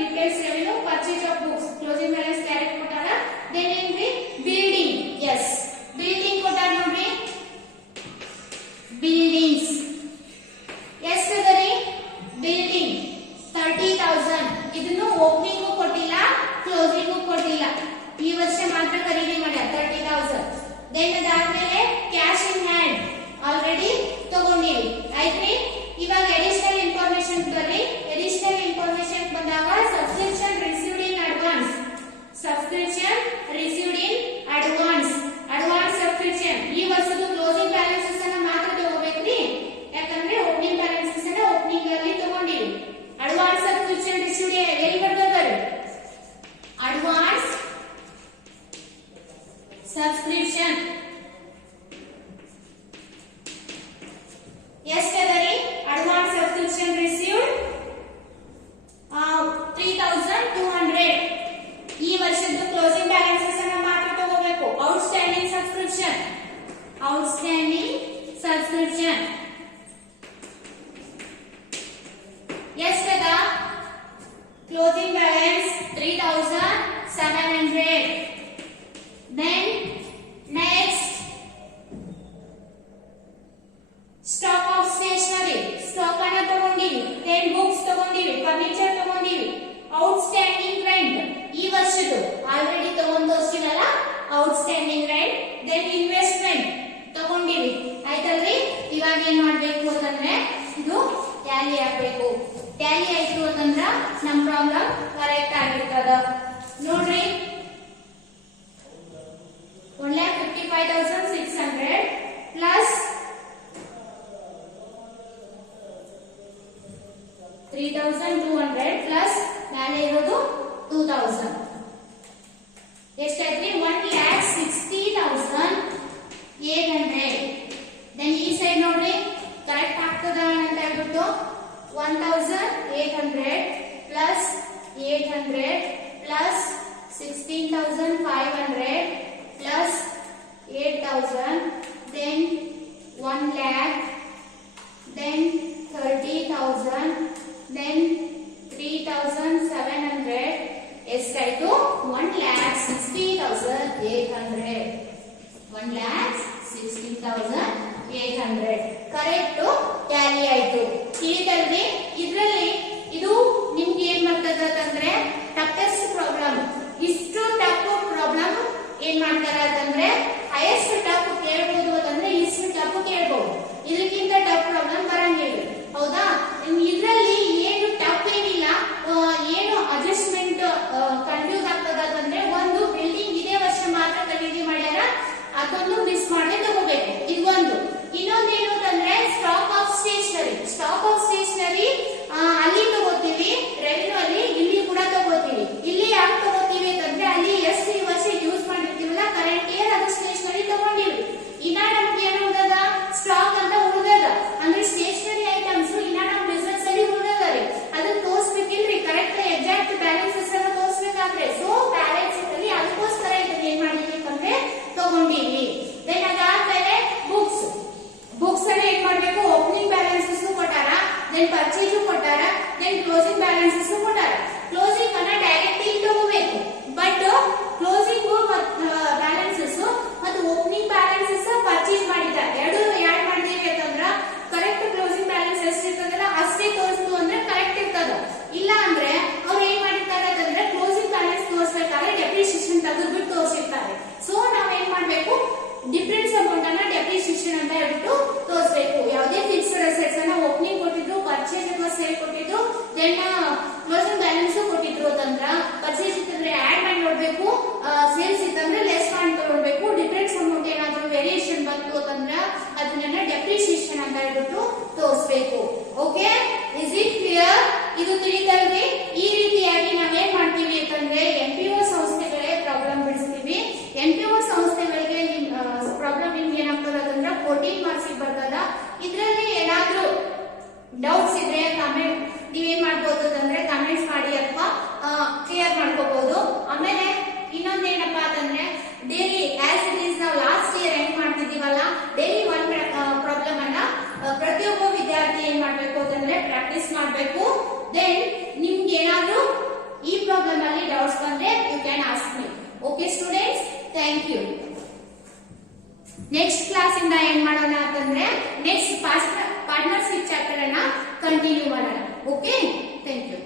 repairs revenue, purchase of books, closing balance direct ಕೊಟ್ಟಾರ. then ಏನ್ರಿ? ಬಿಲ್ಡಿಂಗ್. ಎಸ್ ಬಿಲ್ಡಿಂಗ್ ಕೊಟ್ಟಾರ ನೋಡ್ರಿ. ಬಿಲ್ಡಿಂಗ್ಸ್ ಎಷ್ಟದರಿ? ಬಿಲ್ಡಿಂಗ್ 30,000. ಇದನ್ನು ಓಪನಿಂಗ್ ಕೊಟ್ಟಿಲ್ಲ, ಕ್ಲೋಸಿಂಗ್ ಕೊಟ್ಟಿಲ್ಲ. ಈ ವರ್ಷ ಮಾತ್ರ ಖರೀದಿ ಮಾಡ್ಯಾರ 30,000. ದೆನ್ ಅದಾದ್ಮೇಲೆ ಕ್ಯಾಶ್ ಇನ್ ಹ್ಯಾಂಡ್ ಆಲ್ರೆಡಿ ತಗೊಂಡಿವಿ. ಆಯ್ತ್ರಿ? ಇವಾಗ ಅಡಿಷನಲ್ ಇನ್ಫಾರ್ಮೇಶನ್ ಬರ್ರಿ. ಅಡಿಷನಲ್ ಇನ್ಫಾರ್ಮೇಶನ್ ಬಂದಾಗ subscription received in advance. Subscription received in advance. Advance subscription ಈ ವರ್ಷದ ಕ್ಲೋಸಿಂಗ್ ಬ್ಯಾಲೆನ್ಸಸ್ ಅನ್ನ ಮಾತ್ರ ತಗೋಬೇಕ್ರಿ. ಯಾಕಂದ್ರೆ ಓಪನಿಂಗ್ ಬ್ಯಾಲೆನ್ಸಸ್ ಅನ್ನ ಓಪನಿಂಗ್ ಅಲ್ಲಿ ತಗೊಂಡಿವಿ. ಅಡ್ವಾನ್ಸ್ ಸಬ್ಸ್ಕ್ರಿಪ್ಷನ್ ರಿಸೀವ್ಡ್ ಎಲ್ಲಿ ಬರ್ತದ? ಅಡ್ವಾನ್ಸ್ ಸಬ್ಸ್ಕ್ರಿಪ್ಷನ್ ಎಷ್ಟದರಿ? ಅಡ್ವಾನ್ಸ್ ಸಬ್ಸ್ಕ್ರಿಪ್ಷನ್ ಔಟ್ಸ್ಟ್ಯಾಂಡಿಂಗ್ ರೆಂಟ್ ಈ ವರ್ಷದ್ದು ಆಲ್ರೆಡಿ ತಗೊಂಡ್ ತೋರಿಸಿವಲ್ಲ ಔಟ್ಸ್ಟ್ಯಾಂಡಿಂಗ್ ರೆಂಟ್ ದೆನ್ ಇನ್ವೆಸ್ಟ್ಮೆಂಟ್ ತಗೊಂಡಿವಿ ಆಯ್ತಲ್ರಿ ಇವಾಗ ಏನ್ ಮಾಡ್ಬೇಕು ಅಂತಂದ್ರೆ ಇದು ಟ್ಯಾಲಿ ಆಗ್ಬೇಕು ಟ್ಯಾಲಿ ಆಯ್ತು ಅಂತಂದ್ರ ನಮ್ ಪ್ರಾಬ್ಲಮ್ ಕರೆಕ್ಟ್ ಆಗಿರ್ತದ ನೋಡ್ರಿ 1,55,600 ಪ್ಲಸ್ 3,200 ಪ್ಲಸ್ ಮೇಲೆ ಇರೋದು 2,000 ಎಷ್ಟಾಯ್ತ್ರಿ 1,60,800 ದೆನ್ ಈ ಸೈಡ್ ನೋಡ್ರಿ ಕರೆಕ್ಟ್ ಆಗ್ತದ ಅಂತ ಹೇಳ್ಬಿಟ್ಟು 1,800 plus 800 plus 16,500 plus 8,000 then 1 lakh then 30,000 then 3,700 ಎಷ್ಟಾಯ್ತು 1,60,800 1,60,800 ಕರೆಕ್ಟ್ ಟ್ಯಾಲಿ ಆಯ್ತು ತಿಳಿದಲ್ರಿ ಇದ್ರಲ್ಲಿ ಇದು ನಿಮ್ಗೆ ಏನ್ ಬರ್ತದ ಅಂತಂದ್ರೆ ಟಫೆಸ್ಟ್ ಪ್ರಾಬ್ಲಮ್ ಇಷ್ಟು ಟಫ್ ಪ್ರಾಬ್ಲಮ್ ಏನ್ ಮಾಡ್ತಾರ ಅಂತಂದ್ರೆ ಹೈಯೆಸ್ಟ್ ಟಫ್ ಕೇಳ್ಬೋದು ಅಂತಂದ್ರೆ ಇಷ್ಟು ಟಫ್ ಕೇಳ್ಬೋದು ಇದಕ್ಕಿಂತ ಟಫ್ ಪ್ರಾಬ್ಲಮ್ ಬರಂಗಿಲ್ಲ ಹೌದಾ ಇದ್ರಲ್ಲಿ ಏನು ಟಫ್ ಏನಿಲ್ಲ ಏನು ಅಡ್ಜಸ್ಟ್ಮೆಂಟ್ ಕನ್ಫ್ಯೂಸ್ ಆಗ್ತದ ಅಂತಂದ್ರೆ ಒಂದು ಬಿಲ್ಡಿಂಗ್ ಇದೇ ವರ್ಷ ಮಾತ್ರ ಖರೀದಿ ಮಾಡ್ಯಾರ ಅದೊಂದು ಮಿಸ್ ಮಾಡದೆ ತಗೋಬೇಕು ಇದು ಒಂದು ಇನ್ನೊಂದೇನು ಅಂತಂದ್ರೆ ಸ್ಟಾಕ್ ಆಫ್ ಸ್ಟೇಷನರಿ ಅಲ್ಲಿ ತಗೋತೀವಿ ರೆವಿನ್ಯೂ ಅಲ್ಲಿ ಇಲ್ಲಿ ಕೂಡ ತಗೋತೀವಿ ಇಲ್ಲಿ ಯಾಕೆ ತಗೋತೀವಿ ಅಂತಂದ್ರೆ ಅಲ್ಲಿ ಎಷ್ಟು ಈ ವರ್ಷ ಯೂಸ್ ಮಾಡಿರ್ತೀವಲ್ಲ ಕರೆಂಟ್ ಇಯರ್ ಅದು ಸ್ಟೇಷನರಿ ತಗೊಂಡಿವಿ ಇನ್ನ ನಮ್ಗೆ ಏನು ಉಳಿದದ ಸ್ಟಾಕ್ ಅಂತ ಉಳಿದದ ಅಂದ್ರೆ ಸ್ಟೇಷನರಿ ಐಟಮ್ಸ್ ಇನ್ನ ನಮ್ ಬಿಸ್ನೆಸ್ ಅಲ್ಲಿ ಉಳಿದದ ರೀ ಅದನ್ನ ತೋರಿಸ್ಬೇಕಿಲ್ರಿ ಕರೆಕ್ಟ್ ಎಕ್ಸಾಕ್ಟ್ ಬ್ಯಾಲೆನ್ಸಸ್ ಅನ್ನ ತೋರಿಸ್ಬೇಕಾದ್ರೆ ಸೊ ಬ್ಯಾಲೆನ್ಸ್ ಅಲ್ಲಿ ಅದಕ್ಕೋಸ್ಕರ ಇದನ್ನ ಏನ್ ಮಾಡಿದೀವಿ ಅಂತಂದ್ರೆ ತಗೊಂಡಿವಿ ದೆನ್ ಅದಾದ್ಮೇಲೆ ಬುಕ್ಸ್ ಅನ್ನ ಏನ್ ಮಾಡ್ಬೇಕು ಓಪನಿಂಗ್ ಬ್ಯಾಲೆನ್ಸಸ್ ಕೊಟ್ಟಾರ ದೆನ್ ಪರ್ಚೇಸ್ ಕೊಟ್ಟಾರ ದೆನ್ ಕ್ಲೋಸಿಂಗ್ ಬ್ಯಾಲೆನ್ಸಸ್ ಕೊಟ್ಟಾರ ಕ್ಲೋಸಿಂಗ್ ಅನ್ನ ಡೈರೆಕ್ಟ್ ಇಲ್ಲಿ ತಗೋಬೇಕು ಬಟ್ ಕ್ಲೋಸಿಂಗ್ ಬ್ಯಾಲೆನ್ಸಸ್ ಮತ್ತು ಓಪನಿಂಗ್ ಬ್ಯಾಲೆನ್ಸಸ್ ಪರ್ಚೇಸ್ ಮಾಡಿದ್ದಾರೆ ಎರಡು ಯಾಡ್ ಮಾಡಿದೀವಿ ಅಂತಂದ್ರ ಕರೆಕ್ಟ್ ಕ್ಲೋಸಿಂಗ್ ಬ್ಯಾಲೆನ್ಸ್ ಎಷ್ಟು ಇರ್ತದಲ್ಲ ಅಷ್ಟೇ ತೋರಿಸ್ತು ಅಂದ್ರೆ ಕರೆಕ್ಟ್ ಇರ್ತದ ಇಲ್ಲ ಅಂದ್ರೆ ಅವ್ರು ಏನ್ ಮಾಡಿರ್ತಾರೆ ಅಂತಂದ್ರೆ ಕ್ಲೋಸಿಂಗ್ ಬ್ಯಾಲೆನ್ಸ್ ತೋರಿಸ್ಬೇಕಾದ್ರೆ ಡೆಪ್ರಿಸಿಯೇಷನ್ ತೆಗೆದ್ಬಿಟ್ಟು ತೋರಿಸಿರ್ತಾರೆ ಸೊ ನಾವ್ ಏನ್ ಮಾಡ್ಬೇಕು ಡಿಫರೆನ್ಸ್ ಅಮೌಂಟ್ ಅನ್ನ ಡೆಪ್ರಿಸಿಯೇಷನ್ ಅಂತ ಹೇಳ್ಬಿಟ್ಟು ತೋರಿಸಬೇಕು ಯಾವುದೇ ಫಿಕ್ಸ್ಡ್ ಅಸೆಟ್ಸ್ ಅನ್ನ ಓಪನಿಂಗ್ ಕೊಟ್ಟಿದ್ರು ಪರ್ಚೇಸ್ ಅಥವಾ ಸೇಲ್ ಕೊಟ್ಟಿದ್ರು ದೆನ್ ಕ್ಲೋಸಿಂಗ್ ಬ್ಯಾಲೆನ್ಸ್ ಕೊಟ್ಟಿದ್ರು ಅಂತಂದ್ರ ಪರ್ಚೇಸ್ ಇತ್ತಂದ್ರೆ ಆಡ್ ಮಾಡಿ ನೋಡ್ಬೇಕು ಸೇಲ್ಸ್ ಇತ್ತಂದ್ರೆ ಲೆಸ್ ಮಾಡಿ ನೋಡ್ಬೇಕು ಡಿಫರೆನ್ಸ್ ಅಮೌಂಟ್ ಏನಾದ್ರು ವೇರಿಯೇಷನ್ ಬಂತು ಅಂತಂದ್ರ ಅದನ್ನ ಡೆಪ್ರಿಸಿಯೇಷನ್ ಅಂತ ಹೇಳ್ಬಿಟ್ಟು ತೋರಿಸಬೇಕು ಓಕೆ ಇಸ್ ಇಟ್ ಕ್ಲಿಯರ್ ಇದು ತಿಳಿತಲ್ರಿ ಈ ರೀತಿಯಾಗಿ ನಾವೇನ್ ಮಾಡ್ತೀವಿ ಅಂತಂದ್ರೆ NPO ಸಂಸ್ಥೆಗಳೇ ಪ್ರಾಬ್ಲಮ್ ಬಿಡಿಸ್ತೀವಿ NPO ಸಂಸ್ಥೆಗಳಿಗೆ ಪ್ರಾಬ್ಲಮ್ ನಿಮ್ಗೆ ಏನಾಗ್ತದ ಅಂತಂದ್ರೆ 14 ಮಾರ್ಕ್ಸ್ ಬರ್ತದ ಇದ್ರಲ್ಲಿ ಏನಾದ್ರೂ ಡೌಟ್ಸ್ ಇದ್ರೆ ಕಮೆಂಟ್ ನೀವೇನ್ ಮಾಡ್ಬೋದು ಅಂತಂದ್ರೆ ಕಮೆಂಟ್ಸ್ ಮಾಡಿ ಅಥವಾ ಕ್ಲಿಯರ್ ಮಾಡ್ಕೋಬಹುದು ಆಮೇಲೆ ಇನ್ನೊಂದೇನಪ್ಪಾ ಅಂತಂದ್ರೆ ಡೈಲಿ ಆಸ್ ಇಟ್ ಈಸ್ ನಾವು ಲಾಸ್ಟ್ ಇಯರ್ ಹೆಂಗ್ ಮಾಡ್ತಿದೀವಲ್ಲ ಡೈಲಿ ಒನ್ ಪ್ರಾಬ್ಲಮ್ ಅನ್ನ ಪ್ರತಿಯೊಬ್ಬ ವಿದ್ಯಾರ್ಥಿ ಏನ್ ಮಾಡ್ಬೇಕು ಅಂತಂದ್ರೆ ಪ್ರಾಕ್ಟೀಸ್ ಮಾಡ್ಬೇಕು ದೆನ್ ನಿಮ್ಗೆ ಏನಾದ್ರೂ ಈ ಪ್ರಾಬ್ಲಮ್ ಅಲ್ಲಿ ಡೌಟ್ಸ್ ಬಂದ್ರೆ you can ask me okay students thank you next class ಇಂದ ಏನ್ ಮಾಡೋಣ ಅಂತಂದ್ರೆ ನೆಕ್ಸ್ಟ್ ಪಾರ್ಟ್ನರ್ಶಿಪ್ ಚಾಪ್ಟರ್ ಅನ್ನ ಕಂಟಿನ್ಯೂ ಮಾಡೋಣ ಓಕೆ ಥ್ಯಾಂಕ್ ಯು